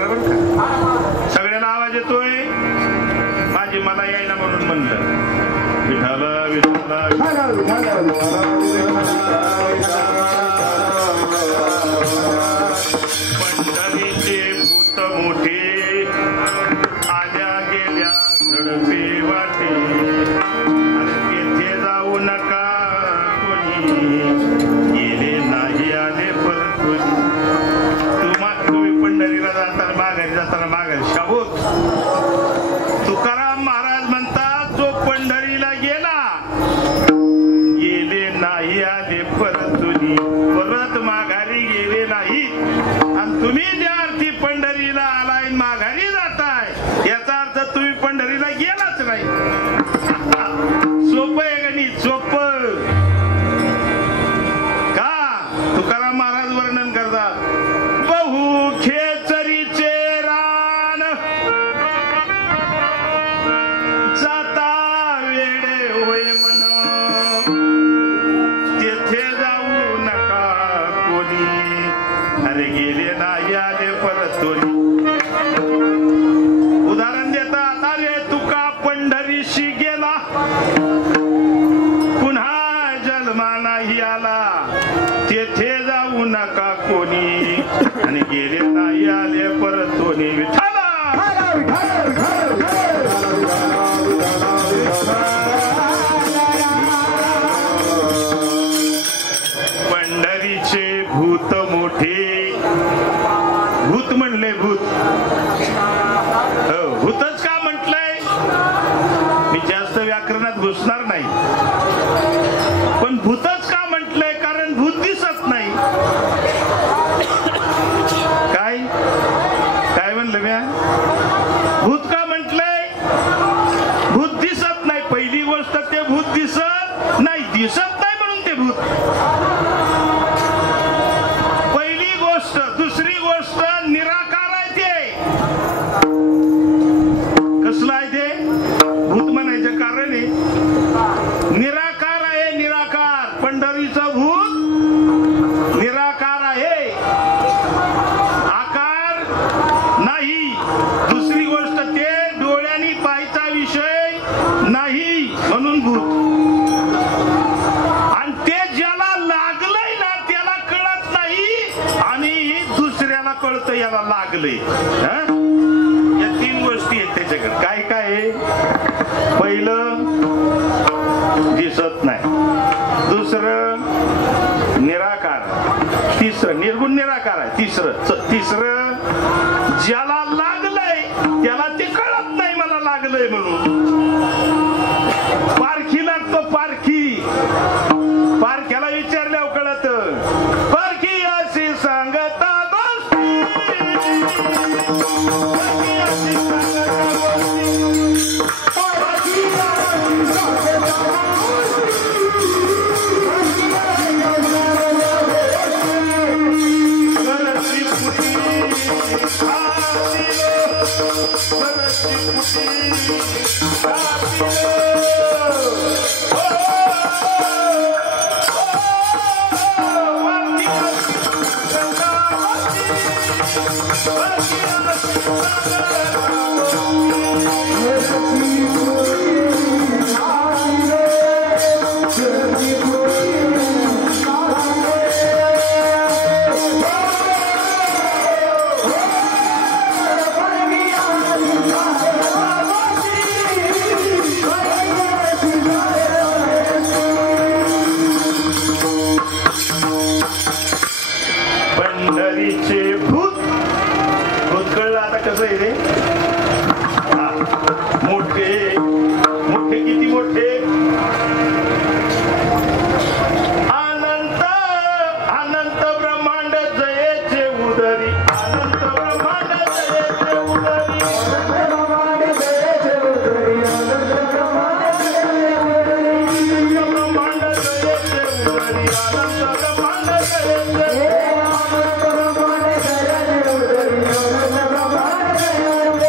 करा बरं का. सगळ्याला आवाज येतोय. माझी मला यायला म्हणून म्हणलं. विठाला विठाला पंढरीचे भूत मोठे आल्या गेल्या झडपे वाटे. तेथे जाऊ नका कोणी गेले नाही आले परत कोणी. तुम्ही पंढरीला जाताना माघारी जाताना माघारी शाबूत. तुकाराम महाराज म्हणतात जो पंढरीला गेला गेले नाही आले परत कोणी. परत माघारी गेले नाही. आणि तुम्ही ज्या अर्थी पंढरीला आलाय माघारी जाताय याचा अर्थ तुम्ही पंढरीला गेलाच नाही. सोपं आहे गणित सोपं. का तुकाराम महाराज वर्णन करतात. बहु खेचरीचे रान जाता वेडे होय म्हण. तेथे जाऊ नका कोणी अरे गेले नाही आले परत कोणी. उदाहरण देतात. अरे तुका पंढरीशी गेला पुन्हा जन्मा नाही आला. तेथे जाऊ नका कोणी आणि गेले नाही आले परत कोणी. विठाला पंढरीचे भूत मोठे. भूत म्हणले भूत. भूतच का म्हटलंय. मी जास्त व्याकरणात घुसणार नाही. पण भूतच का म्हटलंय कारण भूत दिसत नाही. काय काय म्हणलं म्या. भूत का म्हटलंय. भूत दिसत नाही. पहिली गोष्ट ते भूत दिसत नाही. दिसत नाही म्हणून ते भूत. पहिली गोष्ट. दुसरी गोष्ट निराकार आहे ते. कसलं आहे ते. भूत म्हणायचं कारण आहे निराकार आहे. निराकार. पंढरीचं भूत निराकार आहे. आकार नाही. दुसरी गोष्ट ते डोळ्यांनी पाहायचा विषय नाही म्हणून भूत. आणि ते ज्याला लागलंय ना त्याला कळत नाही आणि दुसऱ्याला कळतं याला लागलंय. या तीन गोष्टी आहेत त्याच्याकडे. काय काय आहे. पहिलं दिसत नाही. दुसरं निराकार. तिसरं निर्गुण निराकार आहे. तिसरं ज्याला लागलंय त्याला ते कळत नाही मला लागलंय म्हणून. पारखी लागतो. पारखी. पारख्याला विचारल्यावर कळत. पारखी अशी सांगता गोष्टी. पारखी अशी सांगता गोष्टी. पंढरीचे भूत. भूत कळलं आता कसं आहे रे. मोठे मोठे किती मोठे. अनंत अनंत ब्रह्मांड जयेचे उदरी. अनंत ब्रह्मांड जयेचे उदरी. ब्रह्मांड जयेचे उदरी. ब्रह्मांड जयेचे उदरी. अनंत ब्रह्मांड जयेचे.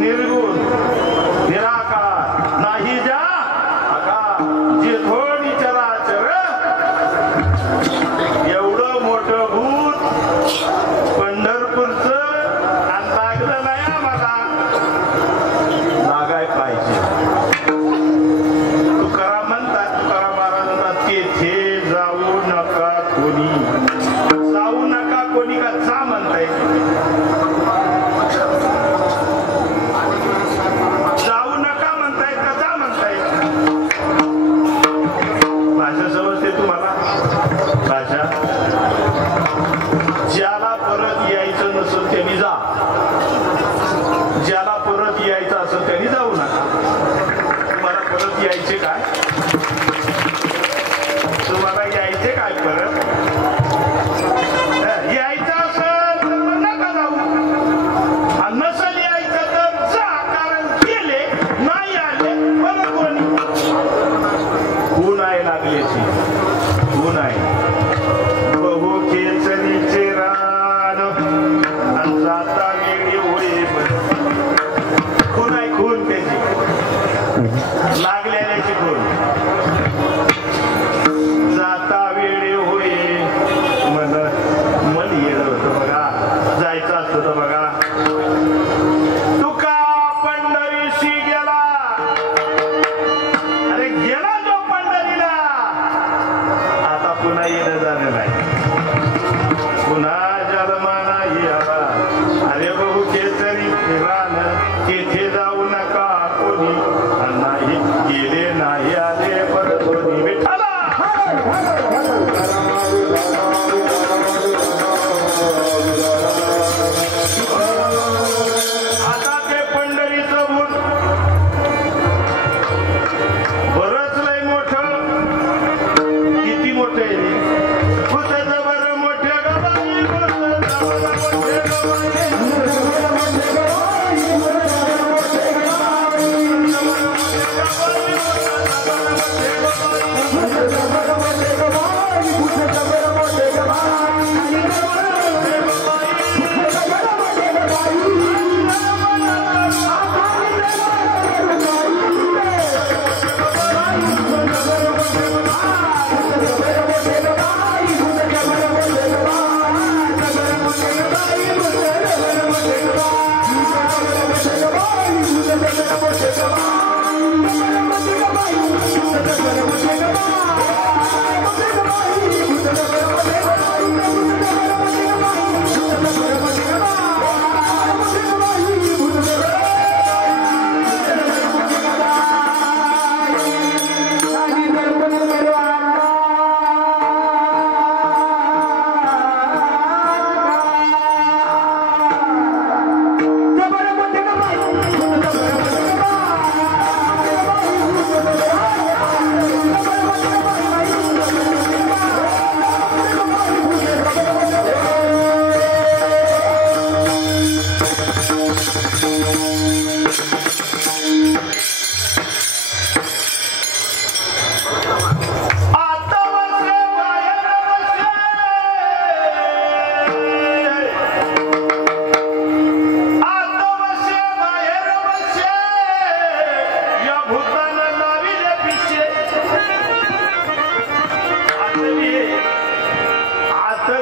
निर्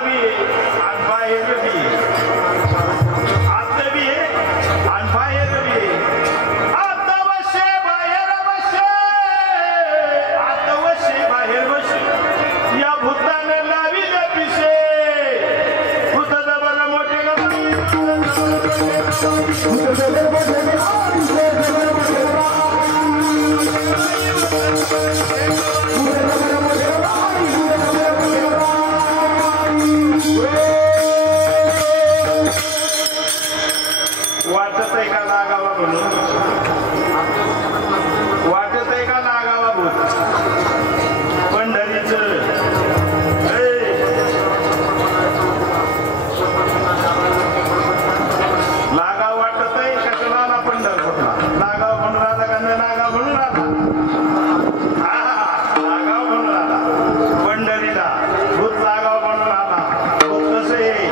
बी आणि बाहेर बी आत बी आणि बाहेर बी आत वशे बाहेर वशे आत वशे बाहेर वशे या भूताने लाविले पिशे भूत जबर मोठे वाटत आहे का नागावा म्हणून वाटत आहे का नागावा भूत पंढरीच नागाव वाटत आहे कशाला आला पंढरपूरला नागाव म्हणून आला का नाही नागाव म्हणून आला नागाव म्हणून आला पंढरीला भूत नागाव म्हणून आला भूत कसं आहे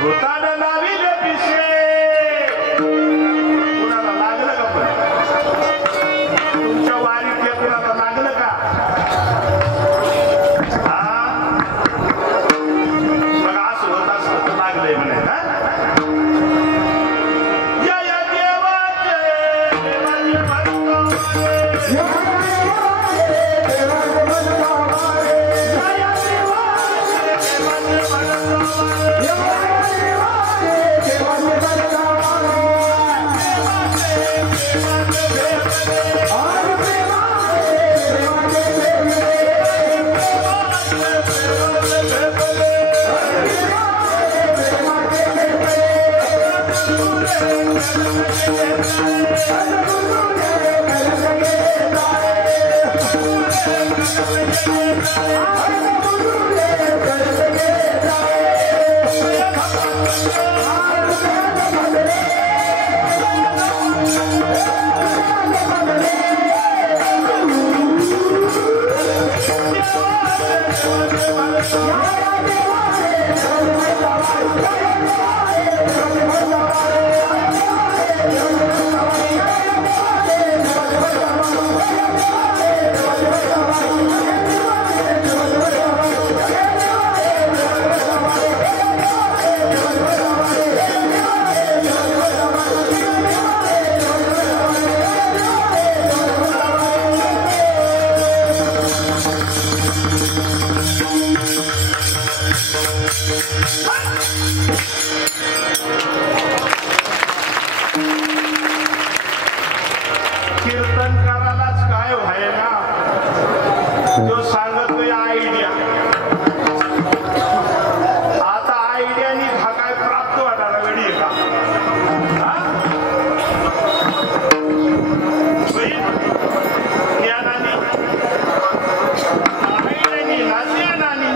भूतानं लाविले पिशे कुणाला लागलं का पण तुमच्या वारीतल्या कुणाला लागलं का मग असं होत असं तर लागलंय म्हणे ना जय देवाचे कीर्तनकारालाच काय व्हाय ना तो सांगतोय आयडिया आता आयडियानी हा काय प्राप्त वाटायला वेळी का ज्ञानानी आयडियानी ना ज्ञानानी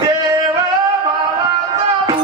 देव भावाचा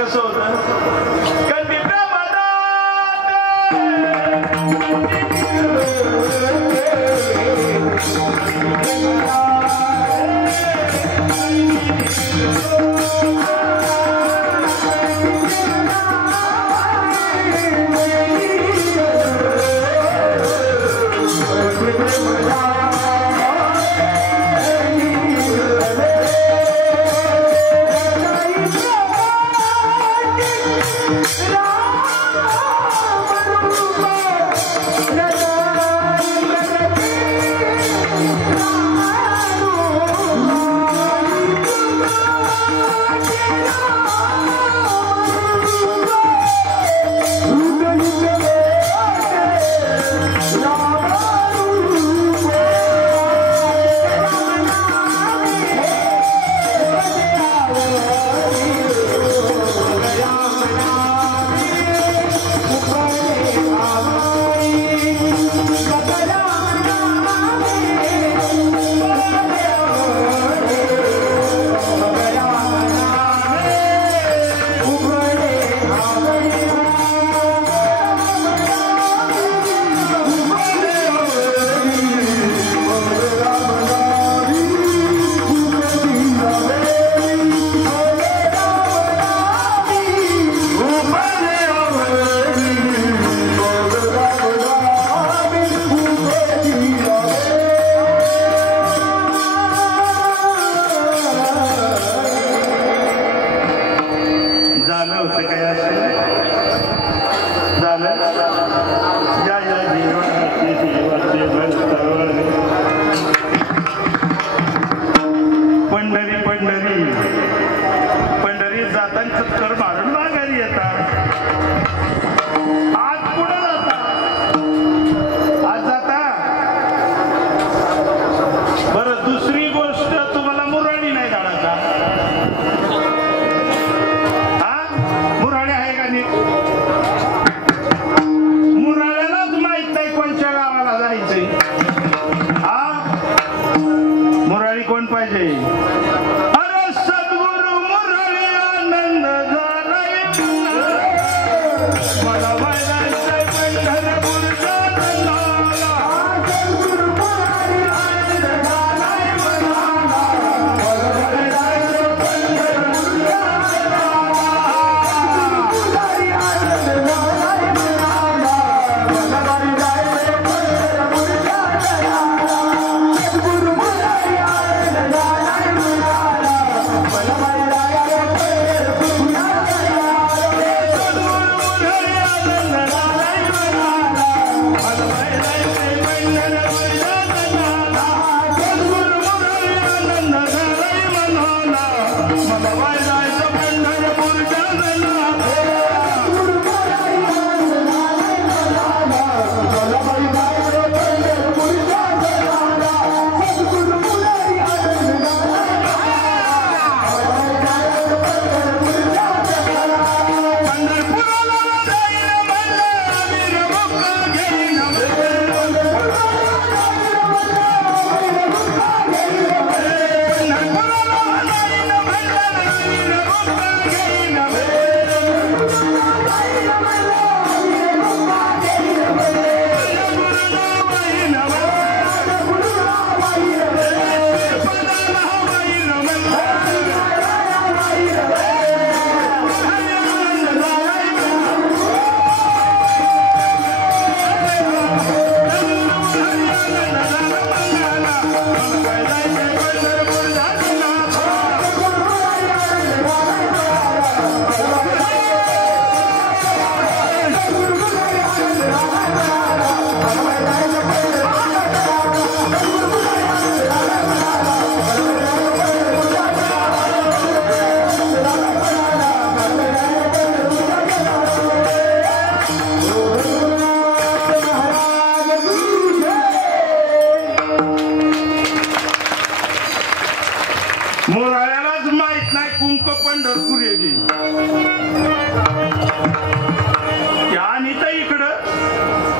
कसं होतं कधी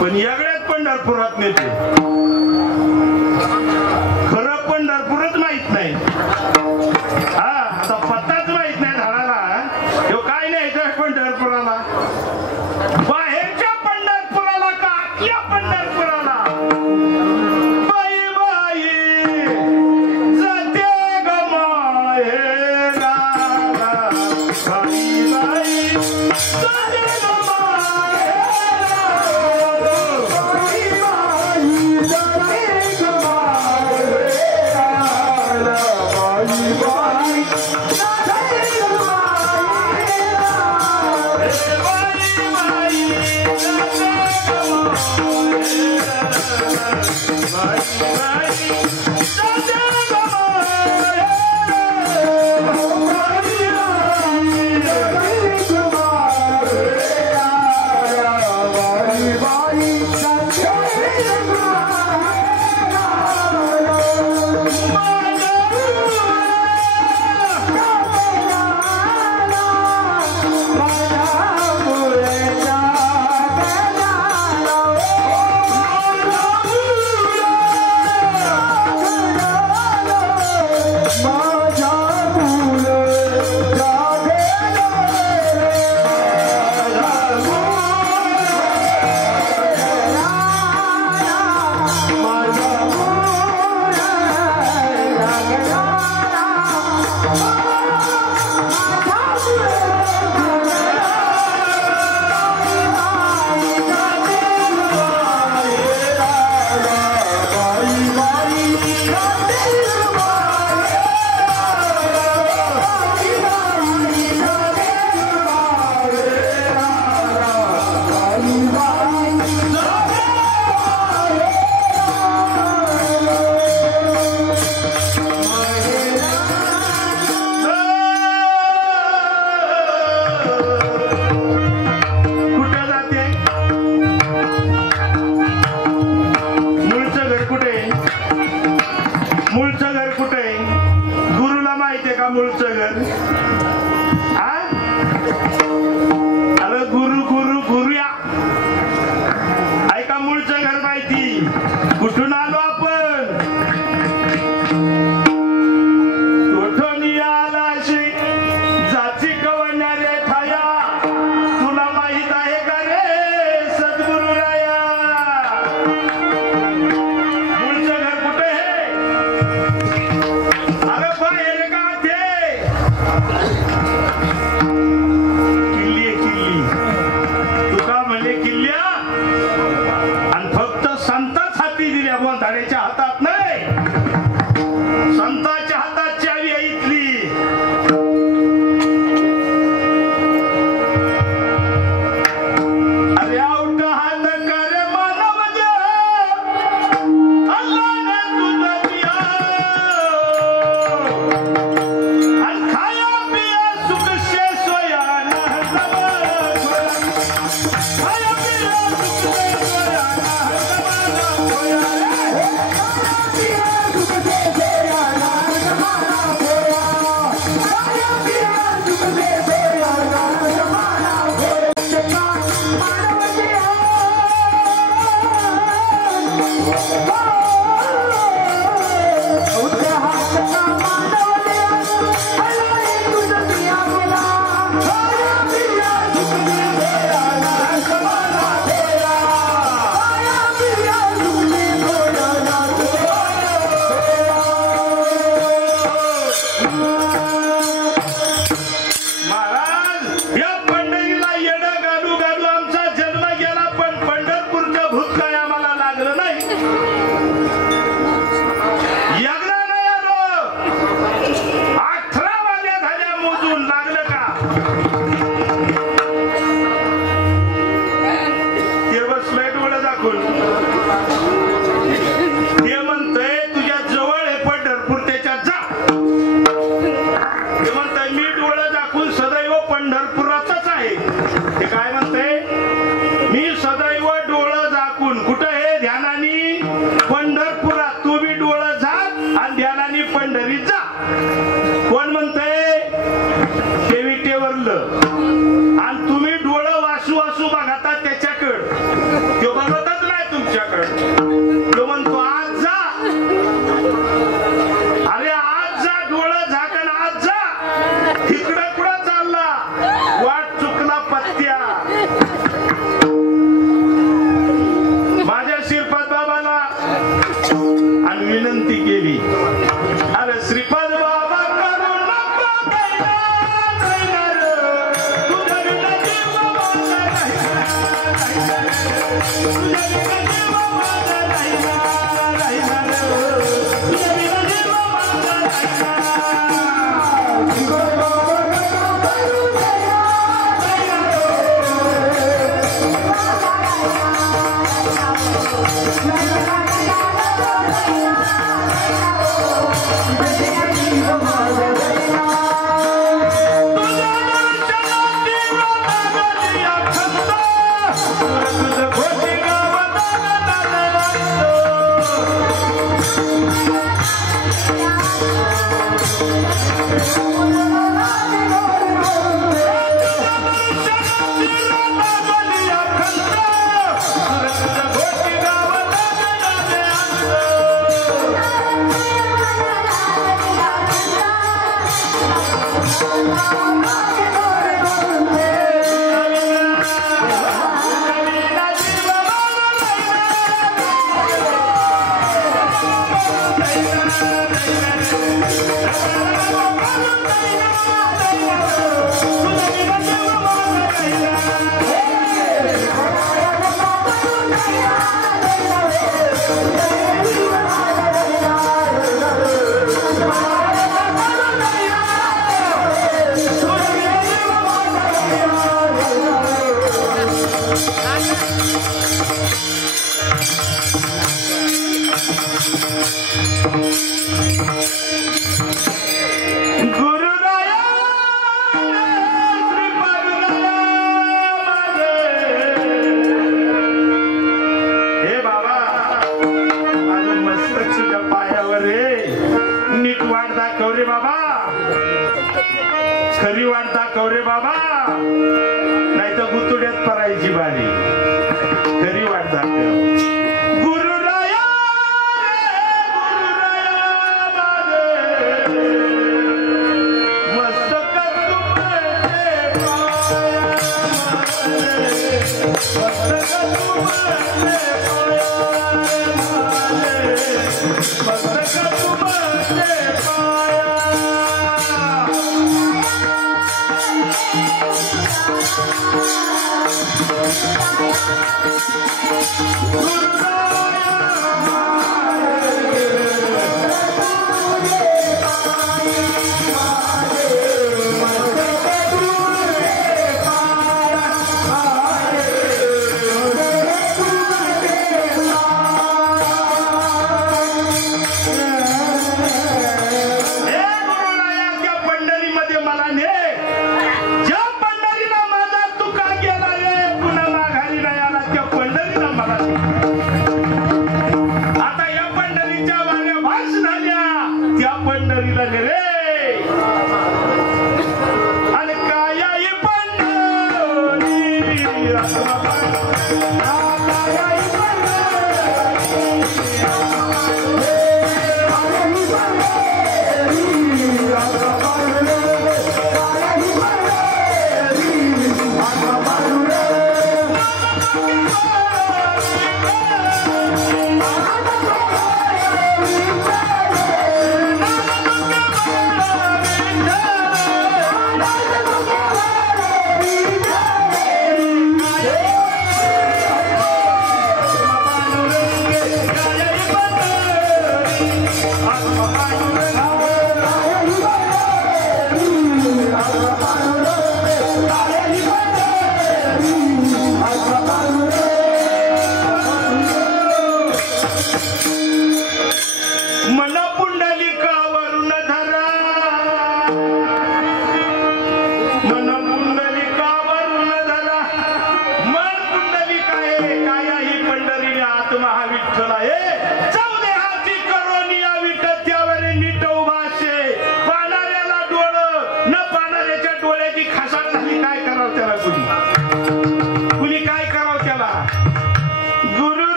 पण यागळ्यात पंढरपुरात नेते खरं पंढरपूरच माहित नाही. हा आता पत्ताच माहित नाही झाडाला. काय नाही पंढरपुराला? बाहेरच्या पंढरपुराला का आतल्या पंढरपुराला? बाई बाई जाते ग माहेराला, बाई बाई जाते ग माहेराला, बाई बाई जाते ग माहेराला, बाई बाई जाते ग बाबा नाही तर गुतुड्यात परायची बारी खरी वाटतात गुरुराया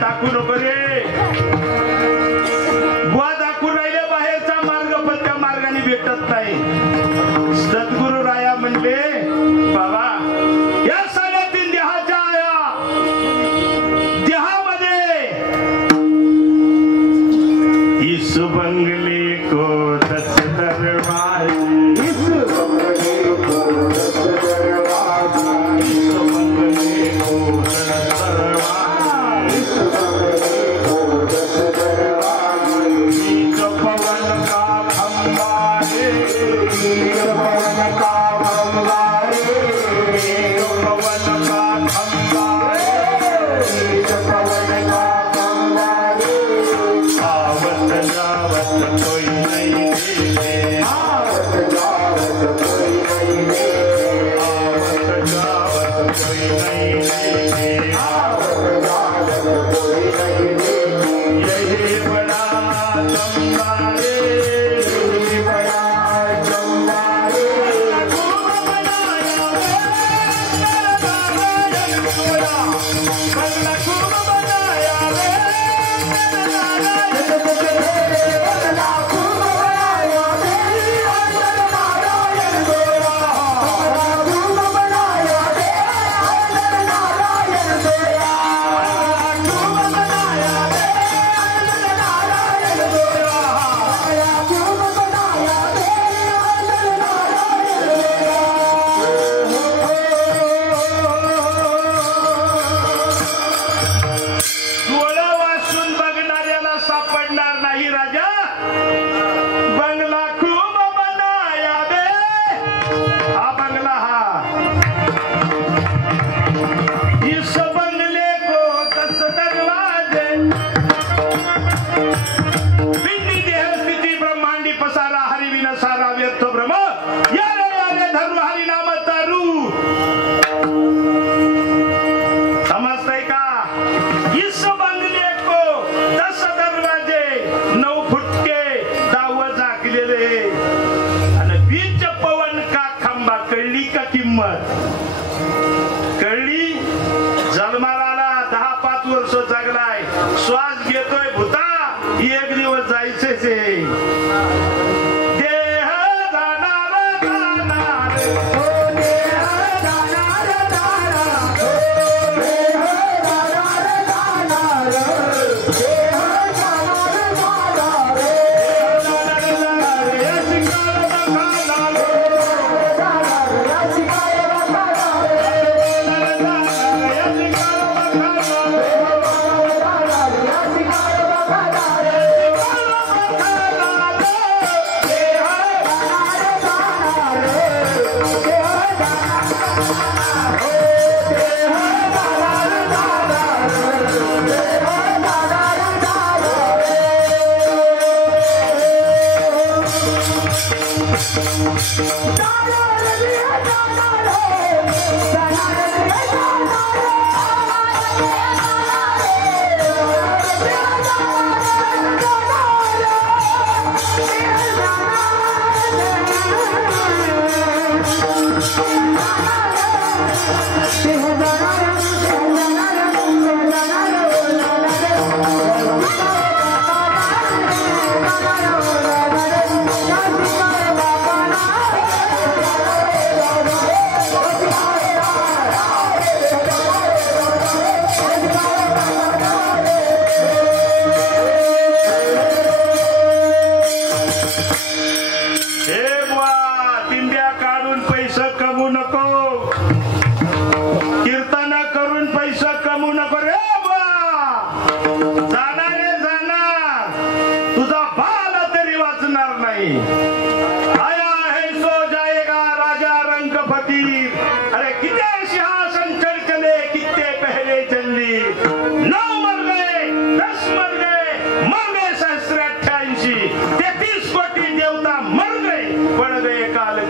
दाखवू नको रे बुवा दाखवून राहिले बाहेरचा मार्ग पण त्या मार्गाने भेटत नाही सद्गुरु राया म्हणले बाबा या 3.5 देहाच्या देहामध्ये इस बंगले को 10 दरवाजे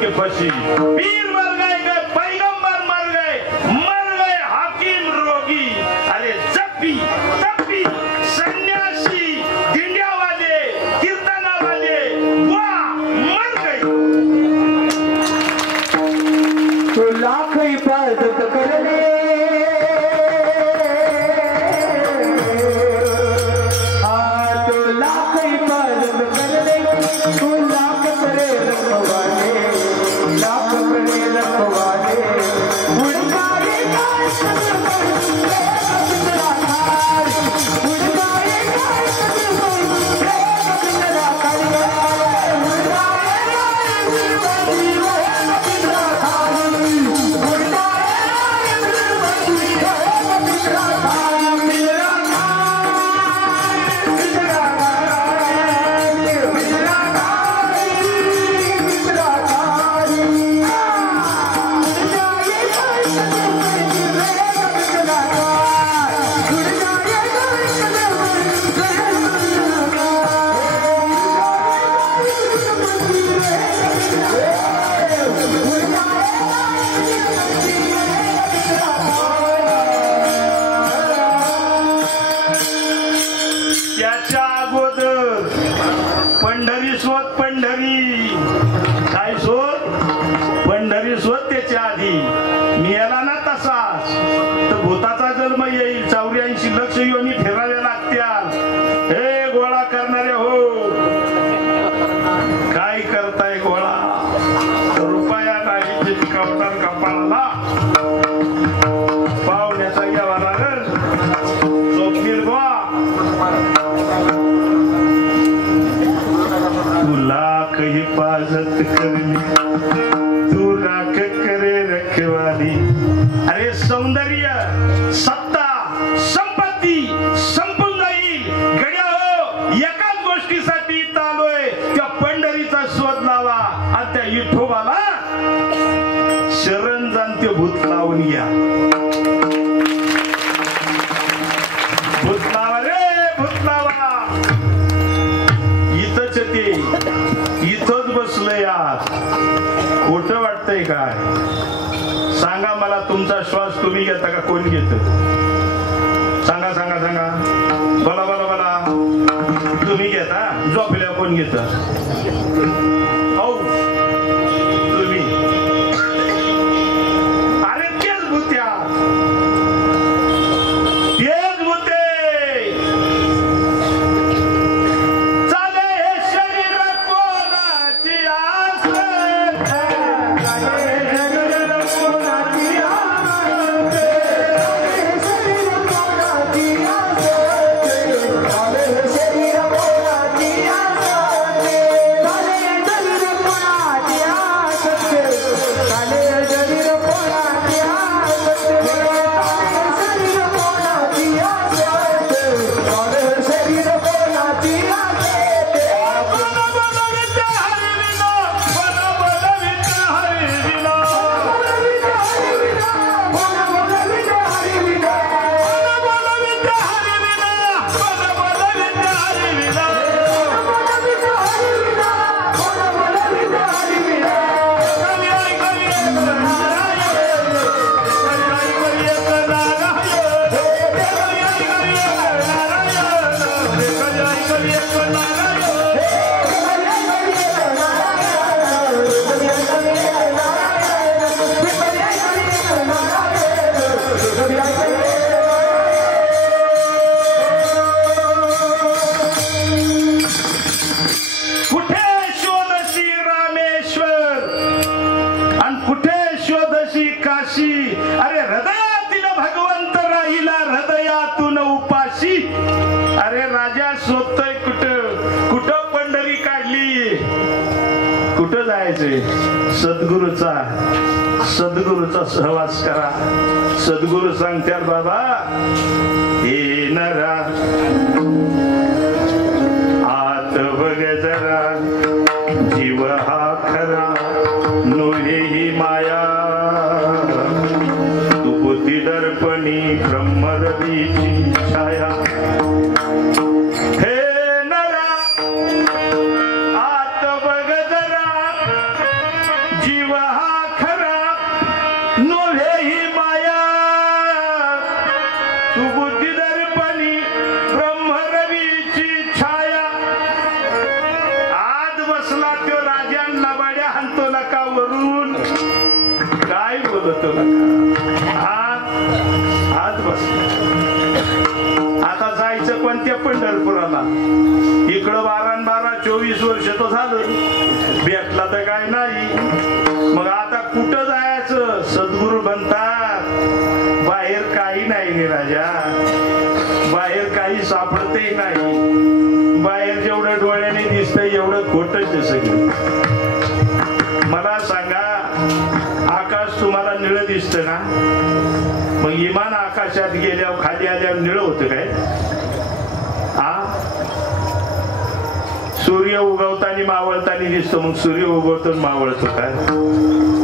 पीर मर गए, पैगंबर मर गए हाकिम रोगी, अरे जप्पी तप्पी सन्यासी दिंडिया वाले कीर्तना वाले वाह मर गए। तो लाख इबादत कर ले सांगा मला, तुमचा श्वास तुम्ही घेता का कोण घेत? सांगा सांगा सांगा, बोला बोला बोला. तुम्ही घेता? झोपल्या कोण घेत? हो तुम्ही. अरे तेच भूत्या, तेच भूते. चाले हे शरीर कोणाची आस, Hallelujah. सद्गुरूचा सहवास करा. सद्गुरू सांगतात बाबा हे नरा आत बघ जरा जीव हा खरा नोहे ही माया तू बुद्धी दर्पणी ब्रह्मरवीची छाया. हे नरा आत बघ जरा जीव हा खरा नोहे ही माया तू बुद्धी दर्पणी ब्रह्मरवीची छाया. आज बसला तो राजांना बाड्या हाणतो नका वरून काय बोलतो नका. आज बसला आता जायचं कोणत्या पंढरपुराला. इकडं 12-12-24 वर्ष तो झालं भेटला तर काय नाही. मग आता कुठं जायचं. सद्गुरू म्हणतात बाहेर काही नाही रे राजा. बाहेर काही सापडतही नाही. बाहेर जेवढं डोळ्याने दिसतंय एवढं खोटच आहे सगळं. मला सांगा आकाश तुम्हाला निळं दिसतं ना. मग इमान आकाशात गेल्यावर खाली आल्यावर निळं होतं काय. सूर्य उगवताना मावळताना दिसतो. मग सूर्य उगवतो मावळतो काय.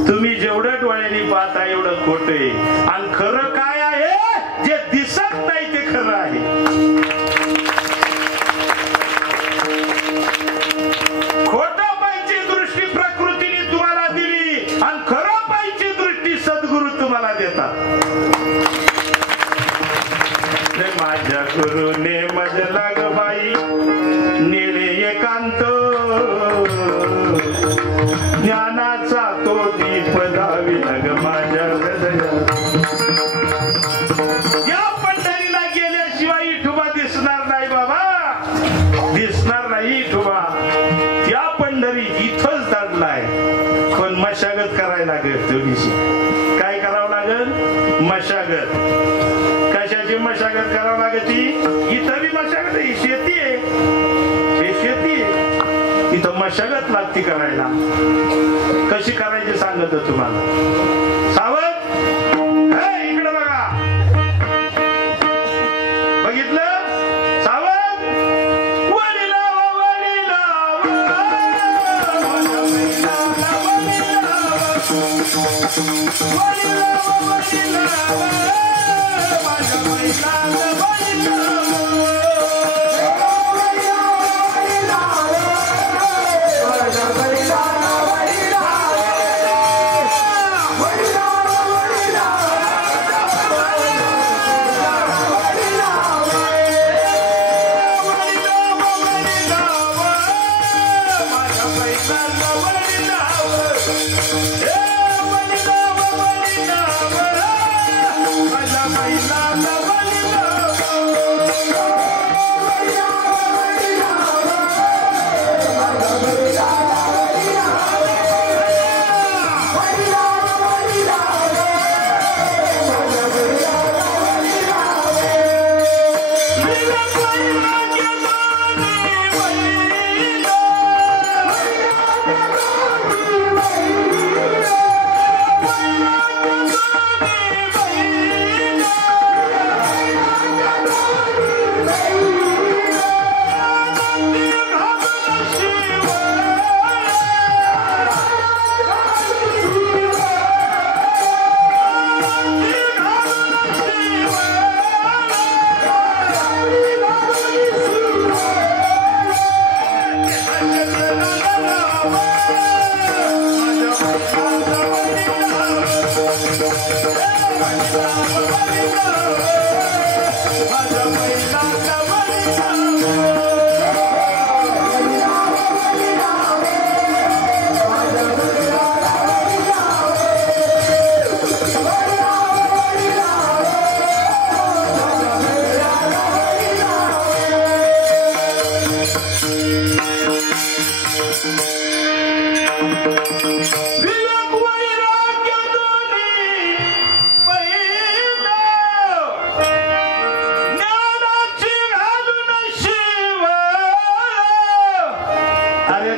तुम्ही जेवढं डोळ्यांनी पाहता एवढं खोट आहे. आणि खरं काय आहे जे दिसत नाही ते खरं आहे. खोटं पाहिजे दृष्टी प्रकृतीने तुम्हाला दिली आणि खरं पाहिजे दृष्टी सद्गुरू तुम्हाला देतात. माझ्या गुरुने मजला ग बाई निळे एकांत ज्ञानाचा तो दीप दाविला ग माझ्या हृदयात. या पंढरीला गेल्याशिवाय विठोबा दिसणार नाही बाबा. दिसणार नाही विठोबा. त्या पंढरी इथंच दडलाय. पण मशागत करायला लागेल. तुम्ही काय करावं लागेल. मशागत. कशाची मशागत करावं लागते. इथं बी मशागत आहे. शेती आहे. हे शेती आहे. इथं मशागत लागते करायला. कशी करायची सांगत तुम्हाला. सावध इकडे बघा. बघितलं सावध. वडिला वडिला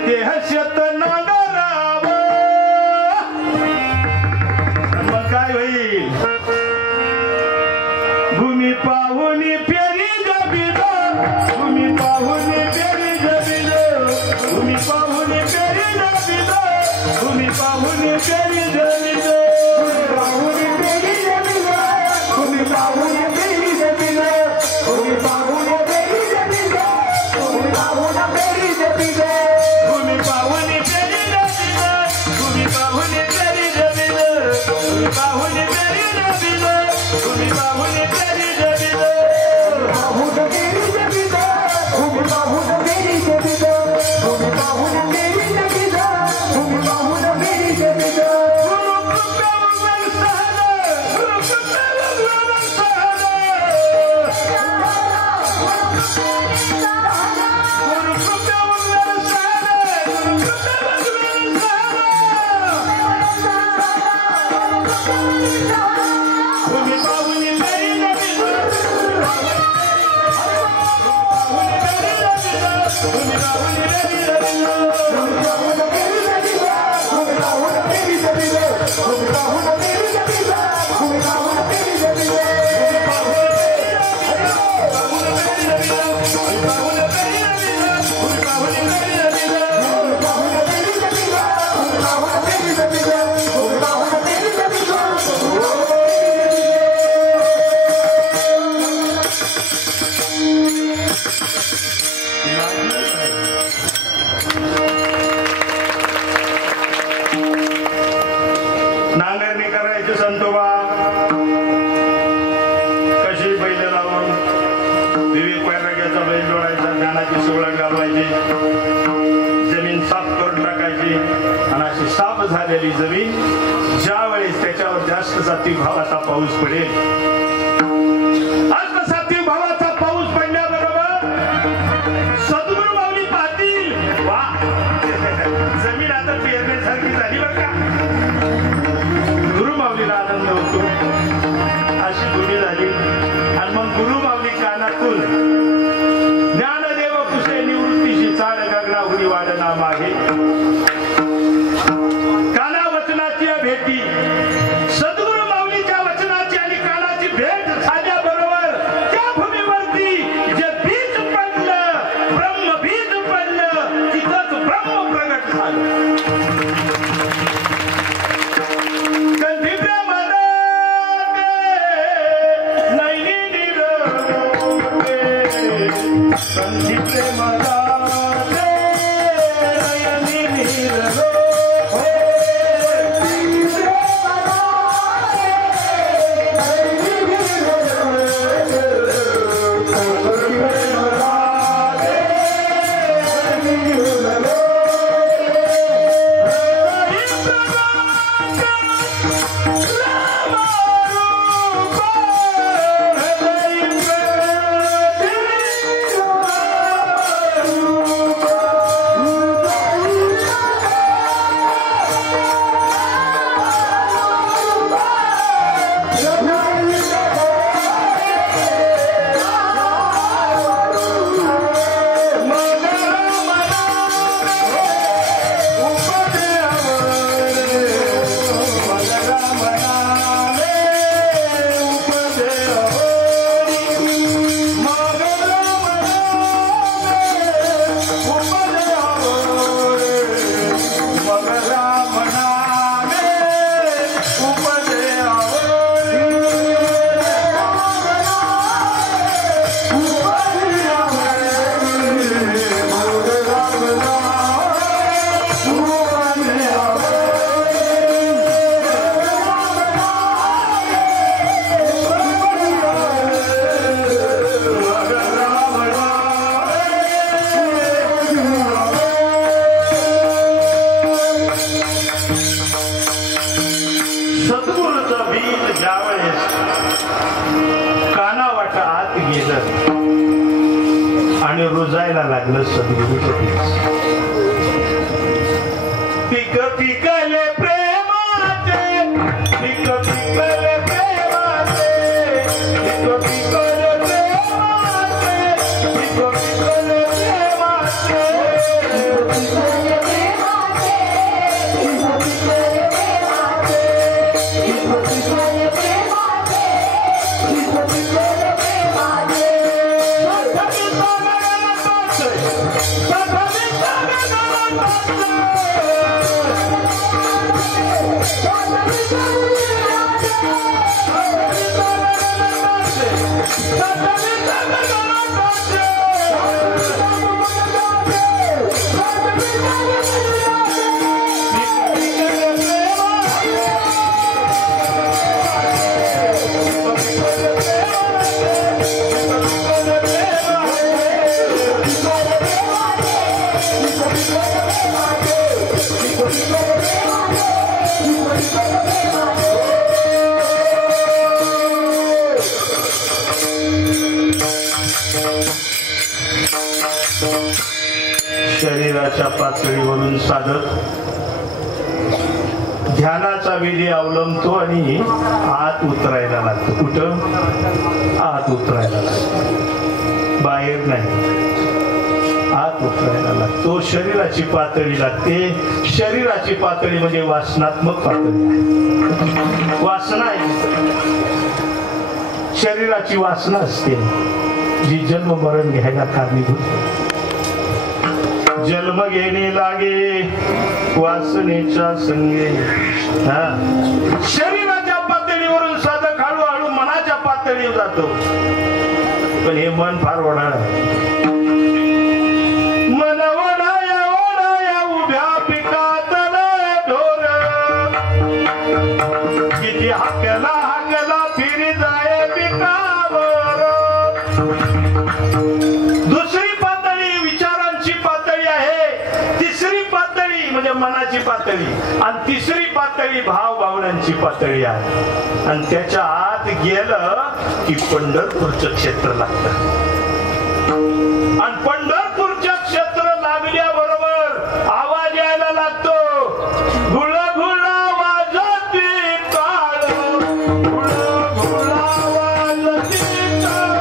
देहशत नागराव नांगरणी करायची संतोबा, कशी बैल लावून विवेक वैराग्याचा बैल जोडायचा, ज्ञानाची सोहळा घालवायची, जमीन साफ करून टाकायची आणि अशी साफ झालेली जमीन ज्या वेळेस त्याच्यावर जास्त सात्विक भावाचा पाऊस पडेल, अल्प सात्विक भावाचा पाऊस पडल्याबरोबर सद्गुरू माऊली पाहतील, वा जमीन आता पेरण्यासारखी झाली बरं का. गुरु माऊलीला आनंद होतो, अशी गुन्हे झाली. आणि मग गुरु माऊली कानातून ज्ञानदेव कुशे निवृत्तीशी चाड गगनाहुरी वाढना मागे, काना वचनाची भेटी, सद्गुरु माऊलीच्या वचनाची आणि कानाची भेट झाल्याबरोबर त्या भूमीवरती जे बीज पडलं, ब्रह्म बीज पडलं, तिथंच ब्रह्म प्रगट झालं. आणि रुजायला लागलं सद्गुरूचं पीक पिकले प्रेमाचे, पीक पिकले प्रेमाचे, पीक पिकले प्रेमाचे, पीक पिकले प्रेमाचे, शरीराच्या पातळीवरून साधक ध्यानाचा विधी अवलंबतो आणि आत उतरायला लागतो. कुठं? आत उतरायला लागतो, बाहेर नाही. आत उतरायला लागतो. शरीराची पातळी लागते. शरीराची पातळी म्हणजे वासनात्मक पातळी आहे. वासना आहे, शरीराची वासना असते जी जन्म मरण घ्यायला कारणीभूत. जन्म घेणे लागे वासनेच्या संगे. शरीराच्या पातळीवरून साधक हळूहळू मनाच्या पातळीवर जातो. पण हे मन फार वडाळ आहे. मन वडाया वडाया उभ्या पिकातला ढोर किती हाकला हाकला फिरी जाय पिकावर. दुसरी पातळी विचारांची पातळी आहे. तिसरी पातळी म्हणजे मनाची पातळी आणि तिसरी पातळी भाव भावनांची पातळी आहे. आणि त्याच्या आत गेलं की पंढरपूरचं क्षेत्र लागतं. आणि पंढरपूरच्या क्षेत्र लागल्याबरोबर आवाज यायला लागतो. घुळ घुळ वाजती काळ, घुळ घुळ वाजती काळ.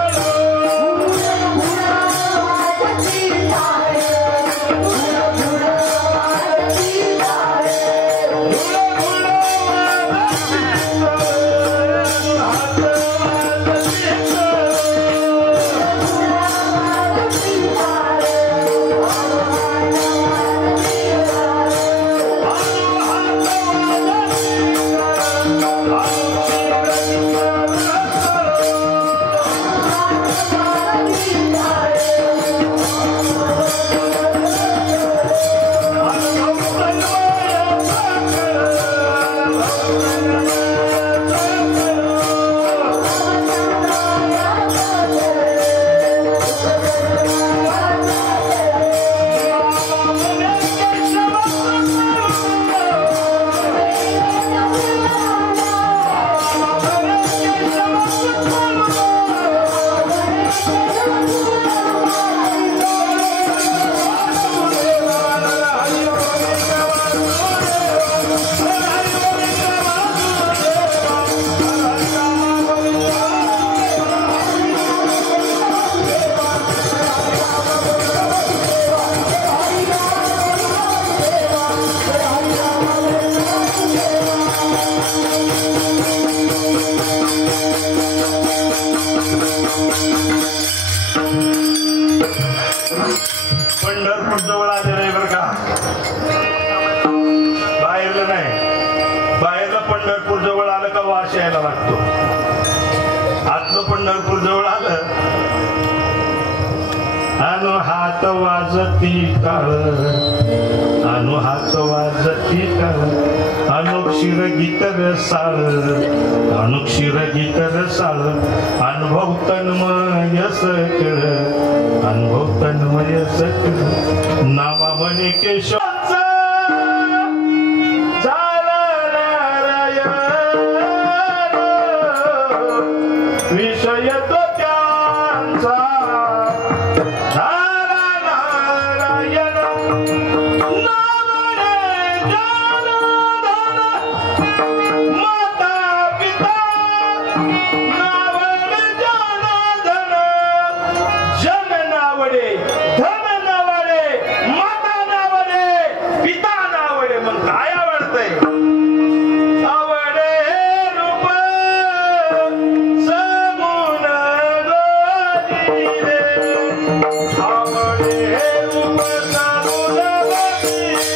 पंढरपूर जवळ आलेलं आहे बरं का. बाहेरलं नाही. बाहेरलं पंढरपूर जवळ आलं का वास यायला लागतो. आतलं पंढरपूर जवळ आलं अनु हात वाजती काळ, अनु हात वाजती काळ. अनुक्षीर गीत रसाळ, अनुक्षीर गीत रसाळ. अनुभव तन्मय सकळ, अनुभव तन्मय सकळ. नामा म्हणे केशवाचा झाला नारायण, विषय तो त्यांचा झाला नारायण. माता पिता नावडे जनार्दन, जन नावडे धन नावडे माता नावडे पिता नावडे. मग काय आवडतंय? आवडे रूप सगुण गोरी रे, आवडे रूप सगुण गोरी.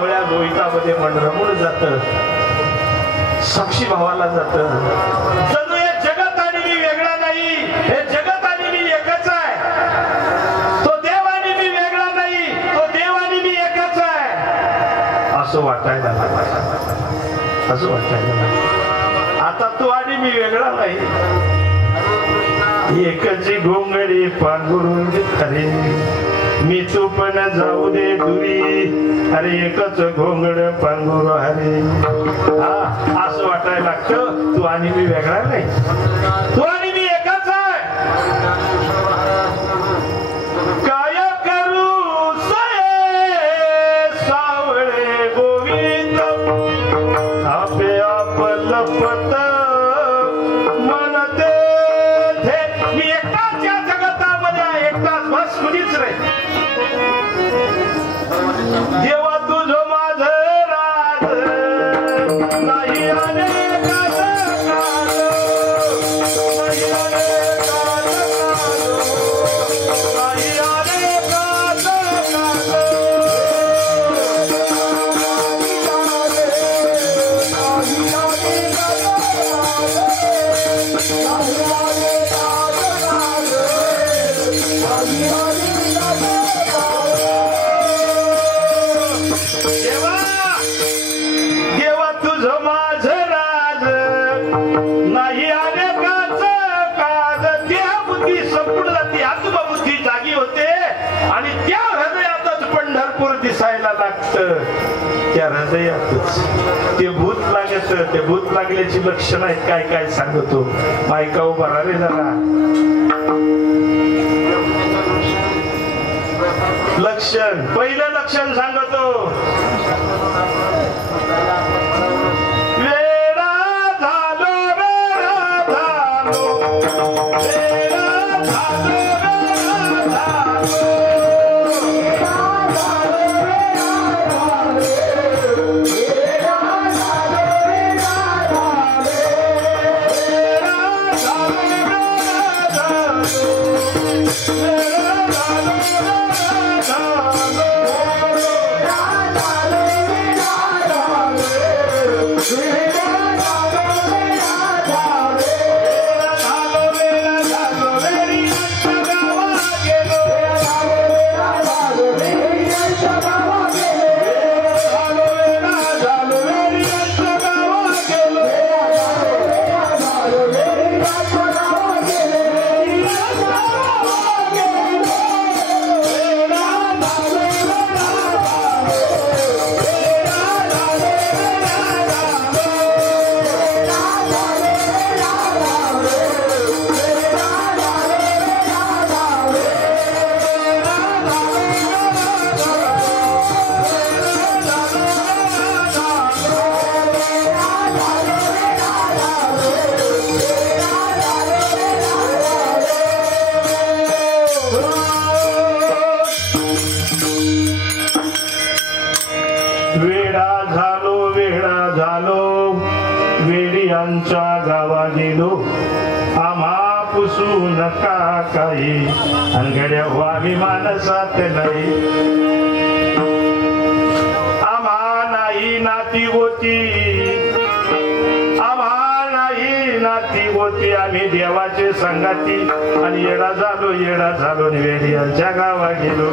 सावळ्या लोहितामध्ये मन रमून जात, साक्षी भावाला जात. जणू हे जगत आणि मी वेगळा नाही, हे जगत आणि मी एकच आहे. तो देव आणि मी वेगळा नाही, तो देव आणि मी एकच आहे असं वाटायला लागलं, असं वाटायला लागलं. आता तू आणि मी वेगळा नाही, एकची घोंगडी पांघरून अरे मी तू पण जाऊ दे दुरी, अरे एकच घोंगड पांघुर हरे. हा असं वाटायला लागतं तू आणि मी वेगळा नाही, तू आणि मी एकच आहे. काय करू सावळे गोविंद आपे आप लपत मनते. मी एकटाच या जगतामध्ये एकटाच बस कुणीच रे. देवा तुझं माझं राज नाही अनेकाच काल, नाही अनेकाच काल, नाही अनेकाच दिसायला लागतं. त्या हृदयातच ते भूत लागत, ते भूत लागल्याची लक्षण आहेत. काय काय सांगतो मायका उभा रे जरा. लक्षण पहिलं लक्षण सांगतो, वेडा झालो, वेडा झालो, वेडा झालो, वेडा झालो. गावा गेलो आम्हा पुसू नका काही, अनगड्या व्हावी मानसात नाही. आम्हा नाही नाती होती, आम्हा नाही नाती होती, आम्ही देवाचे संगाती. आणि येडा झालो वेडियांच्या गावा गेलो.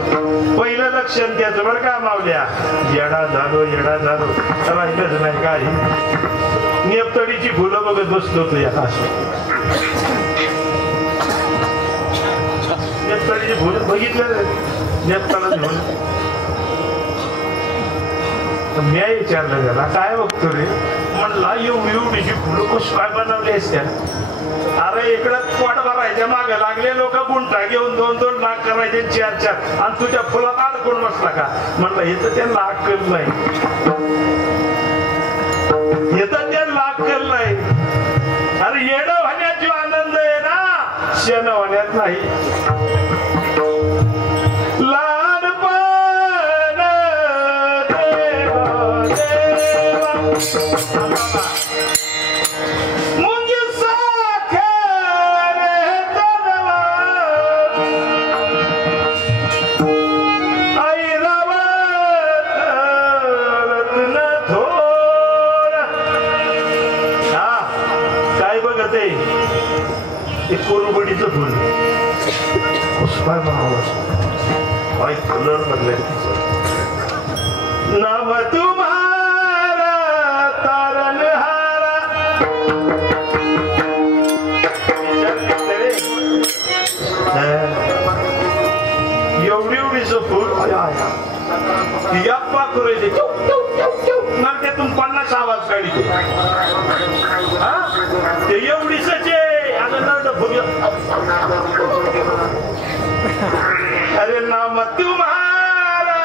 पहिलं लक्षण त्याचं बरं का मावल्या, येडा झालो राहिलंच नाही काही. नेपतडीची फुलं बघत बसलो होतो या नेपतडीची फुलं बघितलं नेपताला घेऊन. मी विचारलं त्याला काय बघतो रे, म्हणला एवढीची फुलं कशी काय बनवली असत्या. अरे इकडं पोट भरायच्या मागे लागले लोक गुंठा घेऊन 2-2 लाख करायचे 4-4, आणि तुझ्या फुलात अडकून बसला का. म्हणलं हे तर त्यांना अक्कल नाही, हे तर त्यांना अक्कल नाही. अरे येणं होण्याची आनंद आहे ना, शेण होण्यात नाही. लहानपण मुंगी साखर आई रावत कलर बदले नाम तुम्हारा तारनहारा एवढी एवढीच फूल यप्पा करायचे त्यातून 50 आवाज काढते ते एवढीच अरे नाम तुम्हारा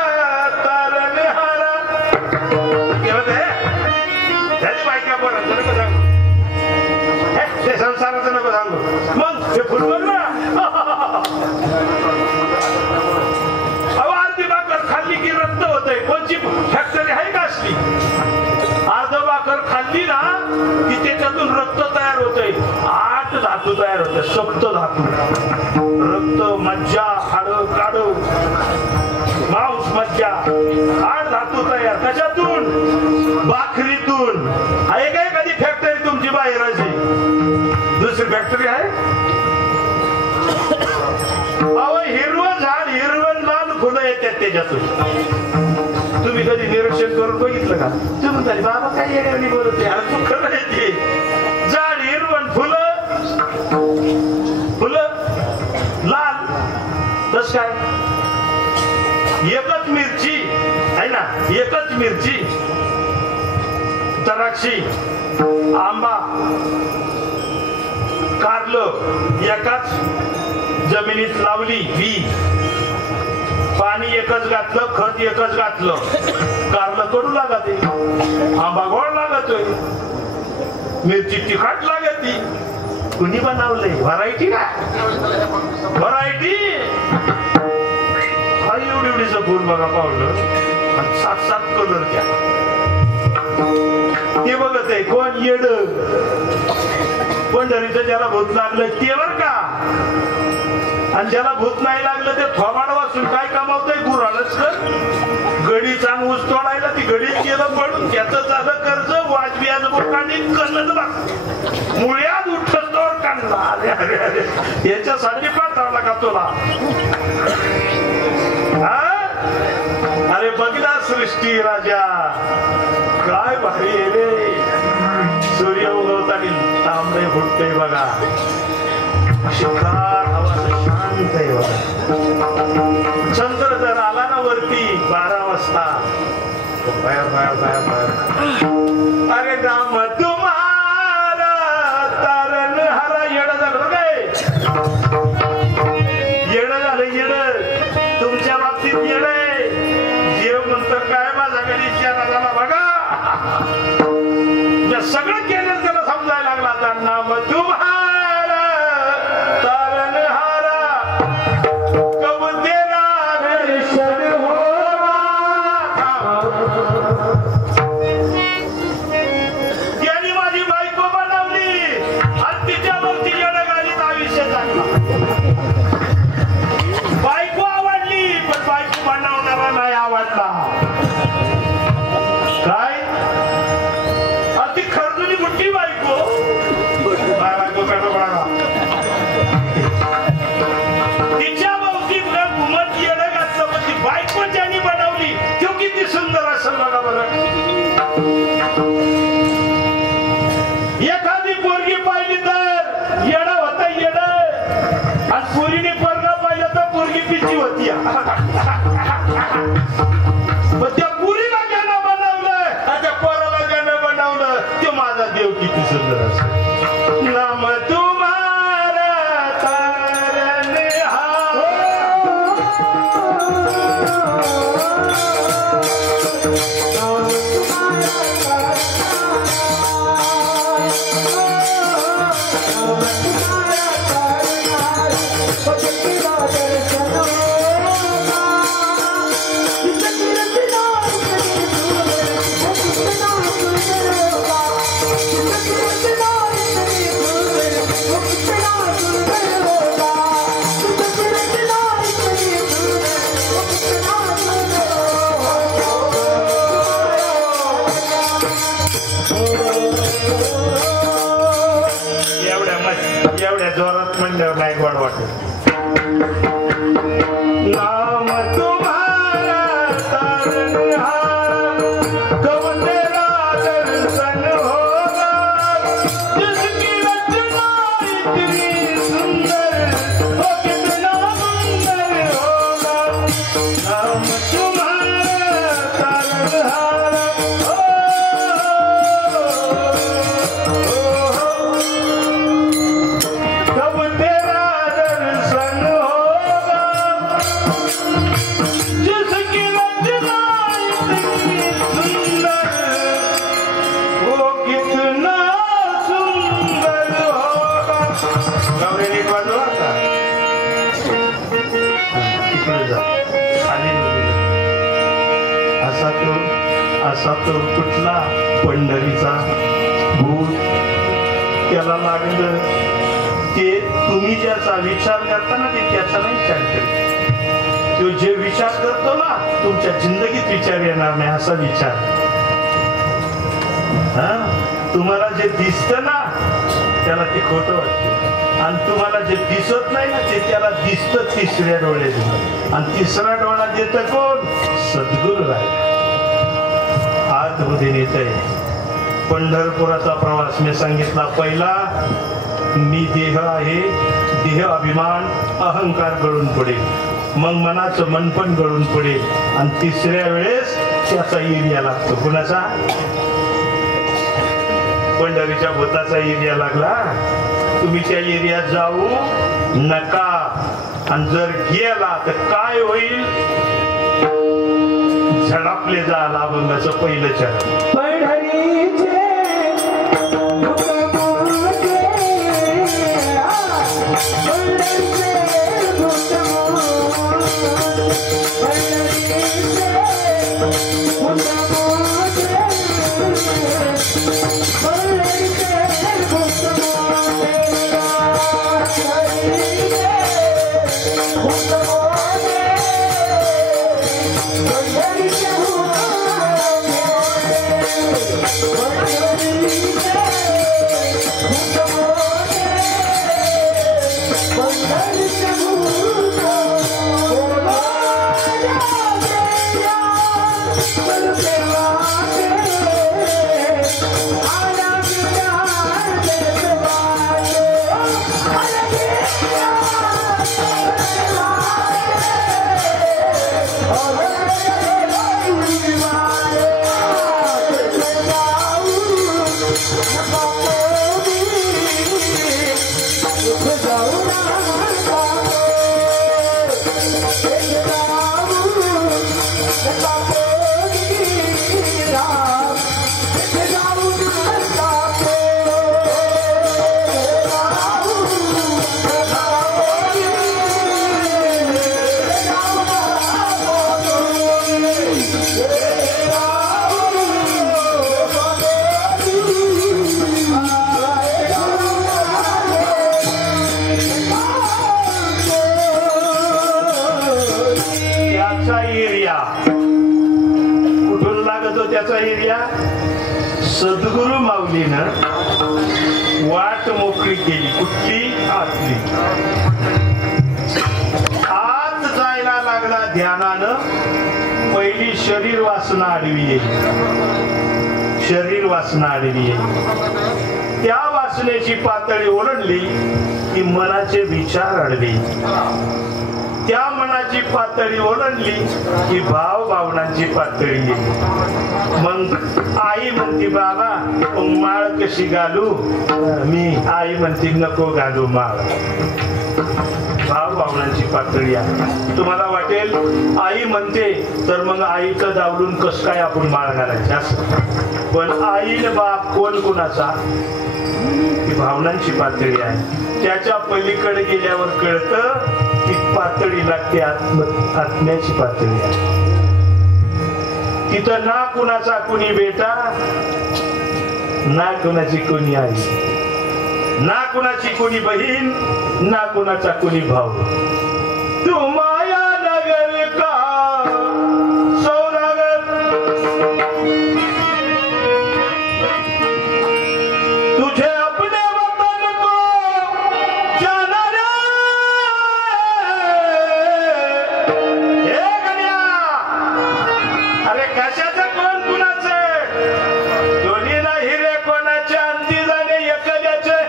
तारनहारा त्याची बायका बरं नको सांगू ते संसाराचं नको सांगू मग ते फुटबॉल ना अर्धी भाकर खाल्ली की रक्त होतंय कोणची फॅक्टरी आहे का असली अर्ध भाकर खाल्ली ना की त्याच्यातून रक्त तयार होतंय 8 धातू तयार होते सप्त धातू रक्त मज्जा हाड काढ मांस मज्जा 8 धातू तयार कशातून भाकरीतून आहे काय कधी फॅक्टरी तुमची बाहेरची दुसरी फॅक्टरी आहे हिरवं झाड हिरवं लाल फुलं येतात त्याच्यातून तुम्ही कधी निरीक्षण करून बघितलं का तुम्ही तरी बाबा काय येण्यावानी बोलते अरे तू खरं येते झाड हिरवण फुलं फुलं लाल तस काय एकच मिरची आहे ना एकच मिरची द्राक्षी आंबा कारलं एकाच जमिनीत लावली बी पाणी एकच घातलं खत एकच घातलं कारलं कडू लागते आंबा गोड लागतोय मिरची तिखट लागते कुणी बनवलंय व्हरायटी ना व्हरायटी हा एवढी एवढीच फूल बघा पावलं आणि 7 कलर द्या ते बघत आहे कोण येड पंढरीचं ज्याला भूत लागलं ते बर का आणि ज्याला भूत नाही लागलं ते थोबाड वाचून काय कमावतंय गुराळच कर गडी चांग ऊस तोडायला ती गडीत गेलं पडून त्याचं झालं कर्ज वाजबियाचं बोकांनी करणं बघ मुळ्यात उठत तोड काढला अरे अरे अरे याच्यासाठी पाठवला का तुला अरे बघला सृष्टी राजा काय भारी आहे रे सूर्य उगवताना तांबडे फुटते बघा शिकार हवा शांत आहे बघा चंद्र जर आला ना वरती 12 वाजता अरे नाम तुम्हारा तारनहारा येडं झालं काय येडं झालं येडं तुमच्या बाबतीत येडं देव म्हणतो काय माझ्याकडे विचारा झाला बघा सगळं केलं त्याला समजायला लागला आता नाम तुम्हारा तारनहारा कब तेरा दर्शन होगा त्याने माझी बायको बनवली आणि तिच्यावरती येडगाडीत आयुष्य चाललं बायको आवडली पण बायको बनवणारा नाही आवडला काय अति खरजुनी मोठी बायको तिच्या भोवती घुमत येणं घातलं पण ती बायको ज्यांनी बनवली तो किती सुंदर असं बघा बरं एखादी पोरगी पाहिली तर येणं होतं येणं आणि पोरीने पोरगा पाहिलं तर पोरगी पिची होती पण त्या पुरीला ज्यानं बनवलं त्या पोराला ज्यानं बनवलं ते माझा देव किती सुंदर असं नाम तुम्हारा तारनहारा एवढ्या जोरात म्हणल्यावर नाही गोड वाटत असा तो कुठला पंढरीचा भूत त्याला लागलं ते तुम्ही ज्याचा विचार करता ना ते त्याचा नाही विचार करत तो जे विचार करतो ना तुमच्या जिंदगीत विचार येणार नाही असा विचार तुम्हाला जे दिसतं ना त्याला ते खोटं वाटतं आणि तुम्हाला जे दिसत नाही ना ते त्याला दिसतं तिसऱ्या डोळ्यात आणि तिसरा डोळा देतं कोण सद्गुरू आहे आतमध्ये नेत आहे पंढरपुराचा प्रवास मी सांगितला पहिला मी देह आहे देह अभिमान अहंकार गळून पडेल मग मनाचं मन पण गळून पडेल आणि तिसऱ्या वेळेस त्याचा एरिया लागतो कुणाचा पंढरीच्या भूताचा एरिया लागला तुम्ही त्या एरियात जाऊ नका आणि जर गेला तर काय होईल झडापले जाल अभंगाचं पहिलं चरण सद्गुरु माऊलीनं वाट मोकळी केली कुठली आतली आत जायला लागला ध्यानानं पहिली शरीर वासना आडवी येईल शरीर वासना आडवी येईल त्या वासनेची पातळी ओरडली की मनाचे विचार अडले त्या मनाची पातळी ओलांडली की भाव भावनांची पातळी येईल मग आई म्हणते बाबा माळ कशी घालू मी आई म्हणते नको घालू माळ भाव भावनांची पातळी आहे तुम्हाला वाटेल आई म्हणते तर मग आईचं दावलून कस काय आपण माळ घालायची असं पण आई बाप कोण कुणाचा ही भावनांची पातळी आहे त्याच्या पलीकडे गेल्यावर कळतं की पातळी लागते आत्म्याची पातळी आहे तिथं ना कुणाचा कुणी बेटा ना कुणाची कोणी आई ना कुणाची कोणी बहीण ना कुणाचा कोणी भाऊ तू माया नगर का सौदागर तुझे अपने वतन को जाना रे हे गण्या अरे कशाचं कोण कुणाचं दोन्ही ना हिरे कोणाचे अंती जाणे एखाद्याचे